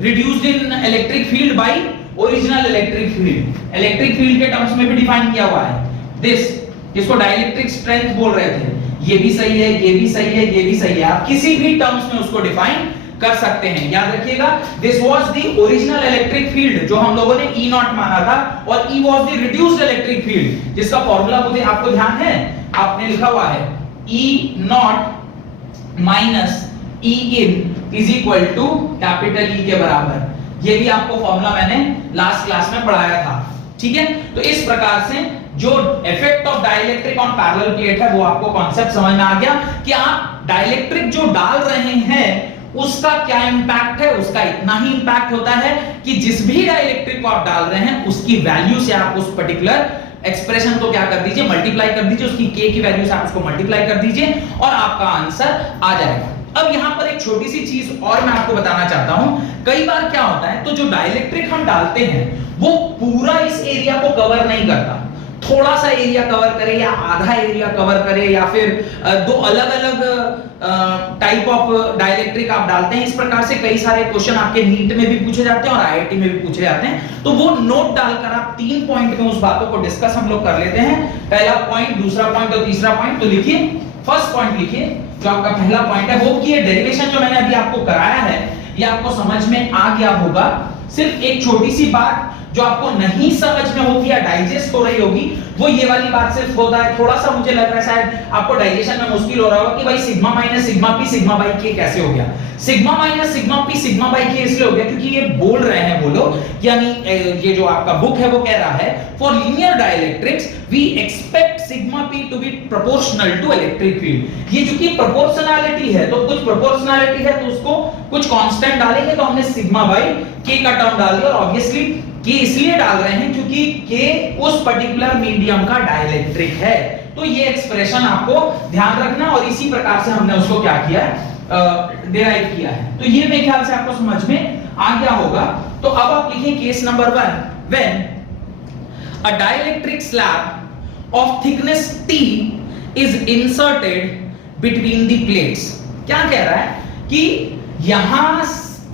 reduced in electric field by original electric field. Electric field के टर्म्स में भी डिफाइन किया हुआ है दिस, जिसको डाइइलेक्ट्रिक स्ट्रेंथ बोल रहे थे। ये भी सही है, ये भी सही है, ये भी सही है, आप किसी भी टर्म्स में उसको डिफाइन कर सकते हैं। याद रखिएगा, this was the original electric field जो हम लोगों ने E नॉट माना था, और E was the reduced electric field जिसका फॉर्मूला मुझे आपको ध्यान है, आपने लिखा हुआ है E naught minus E in is equal to capital E के बराबर। ये भी आपको फॉर्मूला मैंने लास्ट क्लास में पढ़ाया था, ठीक है। तो इस प्रकार से जो effect of dielectric on parallel plate है वो आपको कॉन्सेप्ट समझ में आ गया कि आप डाइइलेक्ट्रिक जो डाल रहे हैं उसका क्या इंपैक्ट है। उसका इतना ही इंपैक्ट होता है कि जिस भी डाइइलेक्ट्रिक को आप डाल रहे हैं उसकी वैल्यू से आप उस पर्टिकुलर एक्सप्रेशन को क्या कर दीजिए, मल्टीप्लाई कर दीजिए, उसकी K की वैल्यू से आप उसको मल्टीप्लाई कर दीजिए और आपका आंसर आ जाएगा। अब यहां पर एक छोटी सी चीज और मैं आपको बताना चाहता हूं, कई बार क्या होता है, तो जो डाइइलेक्ट्रिक हम डालते हैं वो पूरा इस एरिया को कवर नहीं करता, थोड़ा सा एरिया कवर करे या आधा एरिया कवर करे, या फिर दो अलग अलग टाइप ऑफ डाइइलेक्ट्रिक आप डालते हैं। इस प्रकार से कई सारे क्वेश्चन आपके नीट में भी पूछे जाते हैं और आईआईटी में भी पूछे जाते हैं। तो वो नोट डालकर आप 3 पॉइंट में उस बातों को डिस्कस हम लोग कर लेते हैं, पहला पॉइंट, दूसरा पॉइंट और तीसरा पॉइंट। तो लिखिए, फर्स्ट पॉइंट लिखिए, जो आपका पहला पॉइंट है वो कि ये डेरिवेशन जो मैंने अभी आपको कराया है ये आपको समझ में आ गया होगा। सिर्फ एक छोटी सी बात जो आपको नहीं समझ में होगी या डाइजेस्ट हो रही होगी, वो ये वाली बात सिर्फ होता है, थोड़ा सा मुझे लग रहा है शायद आपको डाइजेशन में मुश्किल हो रहा होगा कि भाई sigma minus sigma P sigma by के कैसे हो गया। Sigma minus sigma P sigma by के इसलिए हो गया क्योंकि ये बोल रहे हैं वो लोग, यानी ये जो आपका बुक है वो कह रहा है for linear dielectrics we expect sigma P to be proportional to electric field. ये चूंकि प्रोपोर्शनैलिटी है तो कुछ प्रोपोर्शनैलिटी है तो उसको कुछ कांस्टेंट डालेंगे, तो हमने सिग्मा बाई के का टर्म डाल दिया। और ऑब्वियसली के इसलिए डाल रहे हैं क्योंकि के उस पर्टिकुलर मीडियम का डाइइलेक्ट्रिक है। तो ये एक्सप्रेशन आपको ध्यान रखना, और इसी प्रकार से हमने उसको क्या किया, डिराइव किया है। तो ये मेरे ख्याल से आपको समझ में आ गया होगा। तो अब आप लिखिए case number 1, when a dielectric slab of thickness T is inserted between the plates. क्या कह रहा है कि यहां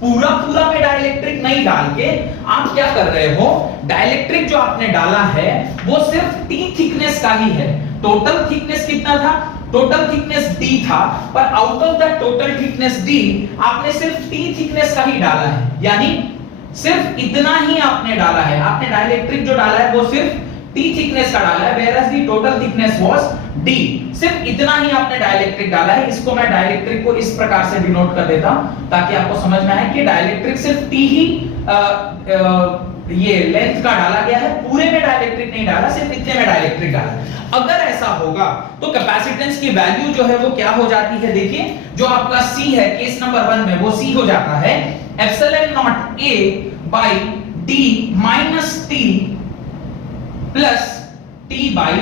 पूरा में डाइइलेक्ट्रिक नहीं डाल के आप क्या कर रहे हो, डाइइलेक्ट्रिक जो आपने डाला है वो सिर्फ T थिकनेस का ही है। टोटल थिकनेस कितना था, टोटल थिकनेस D था, पर out of the total thickness D आपने सिर्फ T थिकनेस का ही डाला है, यानी सिर्फ इतना ही आपने डाला है। आपने डाइइलेक्ट्रिक जो डाला है वो सिर्फ T थिकनेस का डाला है, whereas the total thickness was D। सिर्फ इतना ही आपने डाइइलेक्ट्रिक डाला है। इसको मैं डाइइलेक्ट्रिक को इस प्रकार से डिनोट कर देता हूं ताकि आपको समझ में आए कि डाइइलेक्ट्रिक सिर्फ T ही ये लेंथ का डाला गया है, पूरे में डाइइलेक्ट्रिक नहीं डाला, सिर्फ इतने में डाइइलेक्ट्रिक डाला। अगर ऐसा होगा तो कैपेसिटेंस की वैल्यू जो है वो क्या हो जाती है, देखिए जो आपका C है केस नंबर 1 में वो C हो जाता है epsilon not a by D minus T plus T by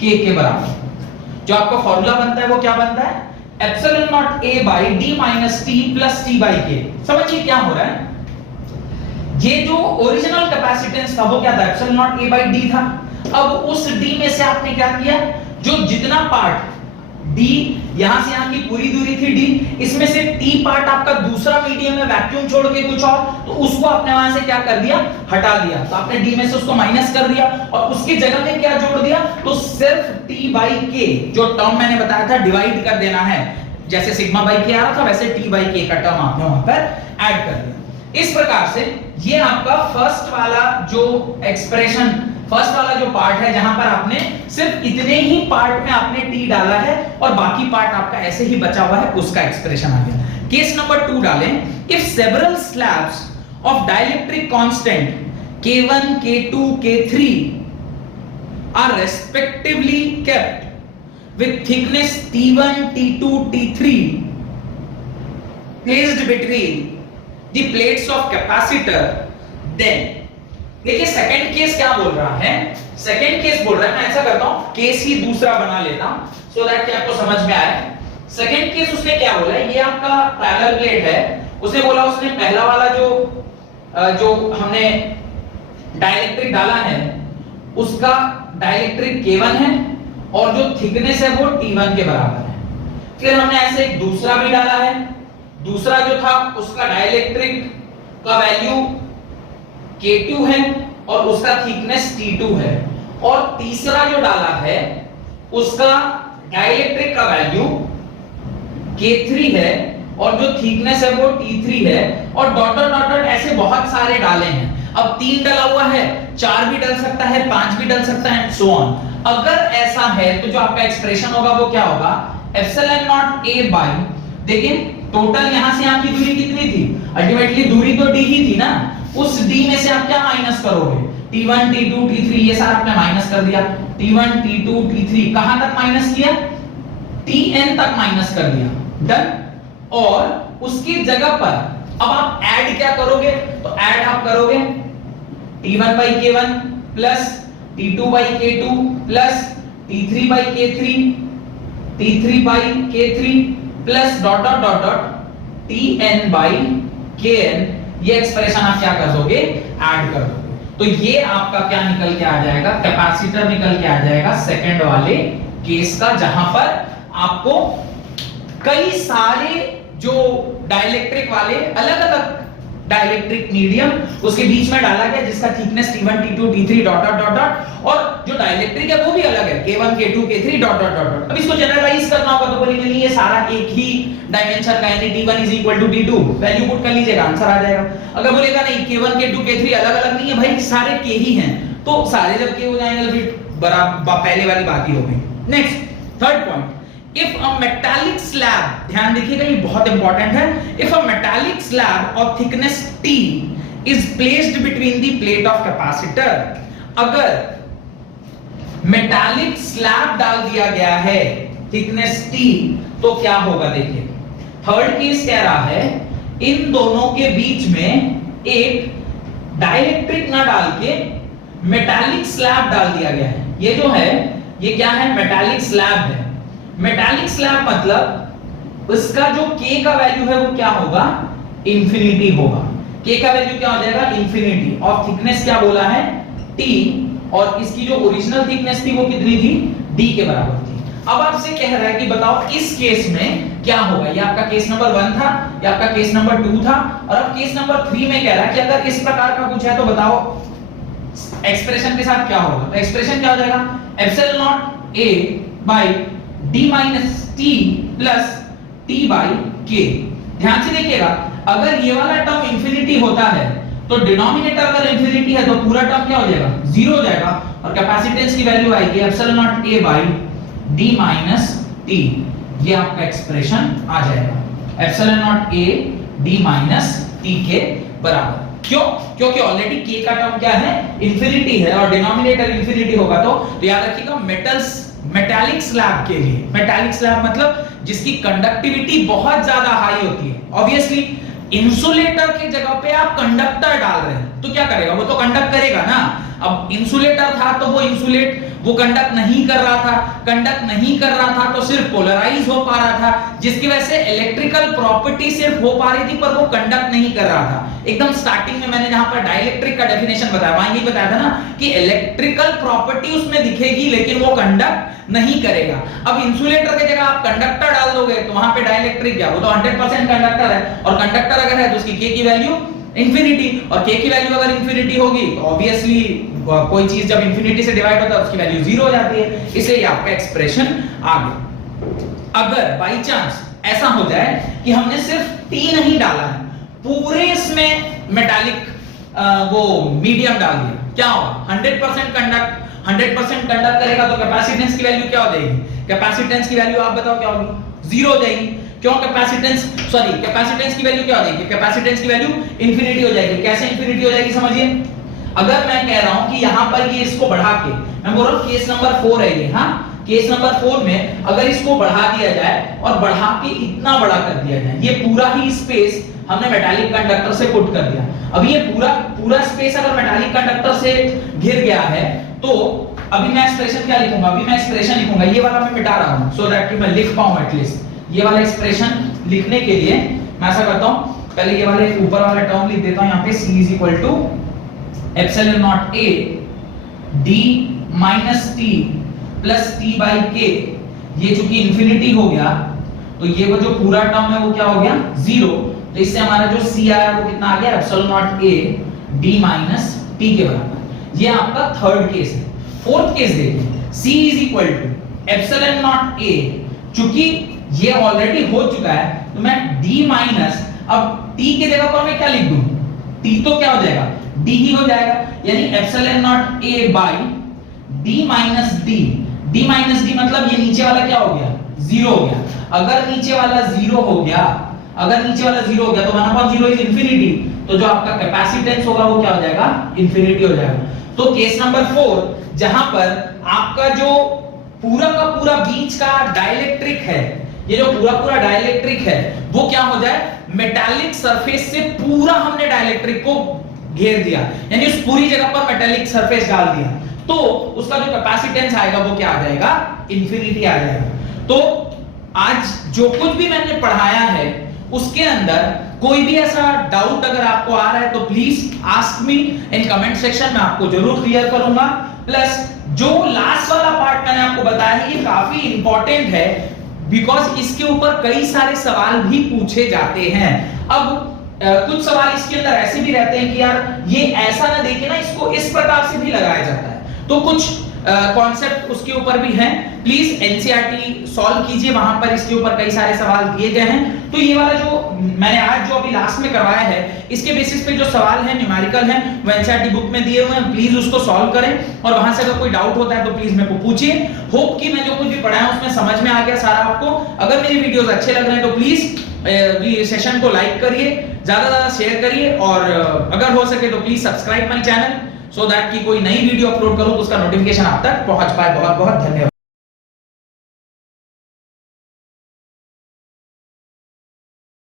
के बराबर। जो आपका फॉर्मूला बनता है वो क्या बनता है? Epsilon not a by D minus T plus T by के। समझिए क्या हो रहा है, ये जो ओरिजिनल कैपेसिटेंस था वो क्या था? Epsilon not a by D था। अब उस डी में से आपने क्या किया, जो जितना पार्ट डी यहां से यहां की पूरी दूरी थी डी, इसमें से टी पार्ट आपका दूसरा मीडियम में वैक्यूम छोड़ के कुछ और, तो उसको आपने वहां से क्या कर दिया? हटा दिया। तो आपने डी में से उसको माइनस कर दिया और उसकी जगह में क्या जोड़ दिया? तो सिर्फ टी बाई के जो टर्म मैंने बताया था डिवाइड कर देना है, जैसे सिग्मा बाई के आ रहा था वैसे टी बाई के का टर्म आपने वहां पर ऐड कर दिया। इस प्रकार से ये आपका फर्स्ट वाला जो एक्सप्रेशन, फर्स्ट वाला जो पार्ट है जहां पर आपने सिर्फ इतने ही पार्ट में आपने टी डाला है और बाकी पार्ट आपका ऐसे ही बचा हुआ है, उसका एक्सप्रेशन आ गया। केस नंबर 2 डालें। If several slabs of dielectric constant K1, K2, K3 are respectively kept with thickness T1, T2, T3 placed between the plates of capacitor, then देखिए सेकंड केस क्या बोल रहा है। सेकंड केस बोल रहा है, मैं ऐसा करता हूं केस ही दूसरा बना लेता हूं सो दैट कि आपको समझ में आए। सेकंड केस उसने क्या बोला है, ये आपका पैरेलल प्लेट है, उसने बोला उसने पहला वाला जो हमने डाइलेक्ट्रिक डाला है उसका डाइलेक्ट्रिक K1 है और जो थिकनेस है वो T1 के बराबर है। फिर हमने ऐसे एक दूसरा भी डाला है, दूसरा जो था उसका डाइलेक्ट्रिक का वैल्यू K2 है और उसका थिकनेस T2 है, और तीसरा जो डाला है उसका डाइलेक्ट्रिक का वैल्यू K3 है और जो थिकनेस है वो T3 है, और डॉट डॉट ऐसे बहुत सारे डाले हैं। अब 3 डला हुआ है, 4 भी डल सकता है, 5 भी डल सकता है एंड सो ऑन। अगर ऐसा है तो जो आपका एक्सप्रेशन होगा वो क्या होगा? एप्सिलॉन नॉट ए बाई, देखिए टोटल यहां से यहां की दूरी कितनी थी? अल्टीमेटली दूरी तो d ही थी ना, उस d में से आप क्या माइनस करोगे? T1, T2, T3 ये सारा आपने माइनस कर दिया। T1, T2, T3 कहां तक माइनस किया? Tn तक माइनस कर दिया, डन। और उसकी जगह पर अब आप ऐड क्या करोगे? तो ऐड आप करोगे T1 by K1 plus T2 by K2 plus T3 by K3, T3 by K3 plus dot dot dot dot Tn by Kn। ये एक्सप्रेशन आप क्या कर दोगे? ऐड कर दोगे। तो ये आपका क्या निकल के आ जाएगा? कैपेसिटर निकल के आ जाएगा सेकंड वाले केस का, जहां पर आपको कई सारे जो डाइलेक्ट्रिक वाले अलग अलग डाइलेक्ट्रिक मीडियम उसके बीच में डाला गया जिसका thickness T1, T2, T3 dot dot dot dot, और जो डाइलेक्ट्रिक है वो भी अलग है, K1, K2, K3 dot dot dot dot. अब इसको जनरलाइज करना होगा तो बोलेंगे ये सारा एक ही डायमेंशन का, यानी T1 is equal to T2, value put कर लीजिएगा, आंसर आ जाएगा। अगर बोलेगा नहीं K1, K2, K3 अलग अलग नहीं है भाई, सारे K ही हैं, तो सारे जब K हो जाएंगे तो फिर बराबर पहले वाली बात ही हो गई। Next third point, if a metallic slab, ध्यान देखिएगा ये बहुत इंपॉर्टेंट है, if a metallic slab of thickness T is placed between the plate of capacitor, अगर मेटालिक स्लैब डाल दिया गया है थिकनेस T तो क्या होगा? देखिए थर्ड केस कह रहा है इन दोनों के बीच में एक डाइलेक्ट्रिक ना डाल के मेटालिक स्लैब डाल दिया गया है। ये जो है ये क्या है? मेटालिक स्लैब है। मेटालिक स्लैब मतलब उसका जो K का वैल्यू है वो क्या होगा? इंफिनिटी होगा। K का वैल्यू क्या हो जाएगा? इंफिनिटी। और थिकनेस क्या बोला है? T, और इसकी जो ओरिजिनल थिकनेस थी वो कितनी थी? D के बराबर थी। अब आपसे कह रहा है कि बताओ इस केस में क्या होगा? ये आपका केस नंबर 1 था, ये आपका केस नंबर 2 था, और अब केस नंबर 3 में कह रहा है कि अगर इस प्रकार का कुछ है तो बताओ एक्सप्रेशन के साथ क्या होगा? तो एक्सप्रेशन क्या हो जाएगा? Epsilon naught A by D minus T plus T by K। ध्यान से देखिएगा, अगर ये वाला टर्म इंफिनिटी होता है तो डिनोमिनेटर अगर इंफिनिटी है तो पूरा टर्म क्या हो जाएगा? 0 हो जाएगा, और कैपेसिटेंस की वैल्यू आएगी epsilon naught A by D minus T। ये आपका एक्सप्रेशन आ जाएगा epsilon naught A D minus T के बराबर। क्यों? क्योंकि ऑलरेडी K का टर्म क्या है? इंफिनिटी है, और डिनोमिनेटर इंफिनिटी होगा तो याद रखिएगा मेटालिक स्लैब के लिए, मेटालिक स्लैब मतलब जिसकी कंडक्टिविटी बहुत ज्यादा हाई होती है। ऑब्वियसली इंसुलेटर की जगह पे आप कंडक्टर डाल रहे हैं तो क्या करेगा, वो तो कंडक्ट करेगा ना। अब इंसुलेटर था तो वो कंडक्ट नहीं कर रहा था, कंडक्ट नहीं कर रहा था तो सिर्फ पोलराइज हो पा रहा था, जिसकी वजह से इलेक्ट्रिकल प्रॉपर्टी सिर्फ हो पा रही थी पर वो कंडक्ट नहीं कर रहा था। एकदम स्टार्टिंग में मैंने जहां पर डाइलेक्ट्रिक का डेफिनेशन बताया वहां यही बताया था ना कि इलेक्ट्रिकल प्रॉपर्टी उसमें दिखेगी लेकिन वो कंडक्ट नहीं करेगा। अब इंसुलेटर की जगह आप कंडक्टर डाल दोगे तो वहां पे डाइलेक्ट्रिक क्या, वो तो 100% कंडक्टर है, और कंडक्टर अगर है तो उसकी K की वैल्यू इंफिनिटी, और K की वैल्यू अगर इंफिनिटी होगी तो ऑब्वियसली कोई चीज जब इंफिनिटी से डिवाइड होता है तो उसकी वैल्यू 0 हो जाती है, इसलिए ये आपका एक्सप्रेशन आ गया। अगर बाय चांस ऐसा हो जाए कि हमने सिर्फ T नहीं डाला है, पूरे इसमें मेटालिक वो मीडियम डाल दिया, क्या होगा, 100% कंडक्ट करेगा तो कैपेसिटेंस की वैल्यू क्या हो जाएगी, कैपेसिटेंस की वैल्यू आप बताओ क्या होगी, 0 हो जाएगी। क्यों, कैपेसिटेंस की वैल्यू क्या हो जाएगी, कैपेसिटेंस की वैल्यू इंफिनिटी हो जाएगी। कैसे इंफिनिटी हो जाएगी समझिए, अगर मैं कह रहा हूं कि यहां पर ये इसको बढ़ा के, मैं बोल रहा हूं केस नंबर 4 है ये, हाँ केस नंबर 4 में अगर इसको बढ़ा दिया जाए और बढ़ा के इतना बड़ा कर दिया जाए, ये पूरा ही स्पेस हमने मेटालिक कंडक्टर से पुट कर दिया। अब ये पूरा स्पेस अगर मेटालिक कंडक्टर से घिर गया है तो अभी मैं एक्सप्रेशन क्या लिखूंगा, अभी मैं एक्सप्रेशन लिखूंगा, ये वाला मैं मिटा रहा हूं सो दैट कि मैं लिख पाऊं एटलीस्ट। ये वाला एक्सप्रेशन लिखने के लिए मैं ऐसा करता हूं, पहले ये वाले ऊपर वाला टर्म लिख देता हूं यहां पे, C is equal to epsilon naught A d minus T plus T by K। ये चूंकि इंफिनिटी हो गया तो ये वो जो पूरा टर्म है वो क्या हो गया, 0। तो इससे हमारा जो C आया वो कितना आ गया, epsilon naught A d minus T के बराबर। ये आपका थर्ड केस है। फोर्थ केस देखिए, C is equal to epsilon naught A, चूंकि ये ऑलरेडी हो चुका है तो मैं d माइनस, अब T की जगह पर मैं क्या लिख दूं, T तो क्या हो जाएगा, d ही हो जाएगा, यानी epsilon naught A by d minus d। d minus d मतलब ये नीचे वाला क्या हो गया, 0 हो गया। अगर नीचे वाला 0 हो गया तो 1/0 इज इंफिनिटी, तो जो आपका कैपेसिटेंस होगा वो क्या हो जाएगा, इंफिनिटी हो जाएगा। तो केस नंबर 4 जहां पर आपका जो पूरा का पूरा बीच का डाइलेक्ट्रिक है, ये जो पूरा डाइलेक्ट्रिक है वो क्या हो जाए, मेटालिक सरफेस से पूरा हमने डाइलेक्ट्रिक को घेर दिया, यानी उस पूरी जगह पर मेटालिक सरफेस डाल दिया, तो उसका जो कैपेसिटेंस आएगा वो क्या आ जाएगा, इंफिनिटी आ जाएगा। तो आज जो कुछ भी मैंने पढ़ाया है उसके अंदर कोई भी ऐसा डाउट अगर आपको आ रहा है तो please ask me in comment section में, आपको जरूर क्लियर करूंगा। प्लस जो लास्ट वाला पार्ट मैंने आपको बताया है ये काफी इंपॉर्टेंट है, बिकॉज इसके ऊपर कई सारे सवाल भी पूछे जाते हैं। अब कुछ सवाल इसके अंदर ऐसे भी रहते हैं कि यार ये ऐसा ना देखे ना, इसको इस प्रकार से भी लगाया जाता है, तो कुछ कॉन्सेप्ट उसके ऊपर भी हैं। प्लीज एनसीईआरटी सॉल्व कीजिए, वहां पर इसके ऊपर कई सारे सवाल दिए गए हैं। तो ये वाला जो मैंने आज जो अभी लास्ट में करवाया है, इसके बेसिस पे जो सवाल है न्यूमेरिकल है वो एनसीईआरटी बुक में दिए हुए हैं, प्लीज उसको सॉल्व करें, और वहां से अगर कोई डाउट होता है तो प्लीज मेरे को पूछिए। होप कि मैं जो कुछ भी पढ़ाया उसमें समझ में आ गया सारा आपको। अगर मेरी वीडियोस अच्छे लग रहे हैं तो प्लीज सेशन को लाइक करिए, ज्यादा शेयर करिए, और अगर हो सके तो please subscribe my channel, so that कि कोई नई वीडियो अपलोड करूं तो उसका नोटिफिकेशन आप तक पहुंच पाए। बहुत बहुत धन्यवाद।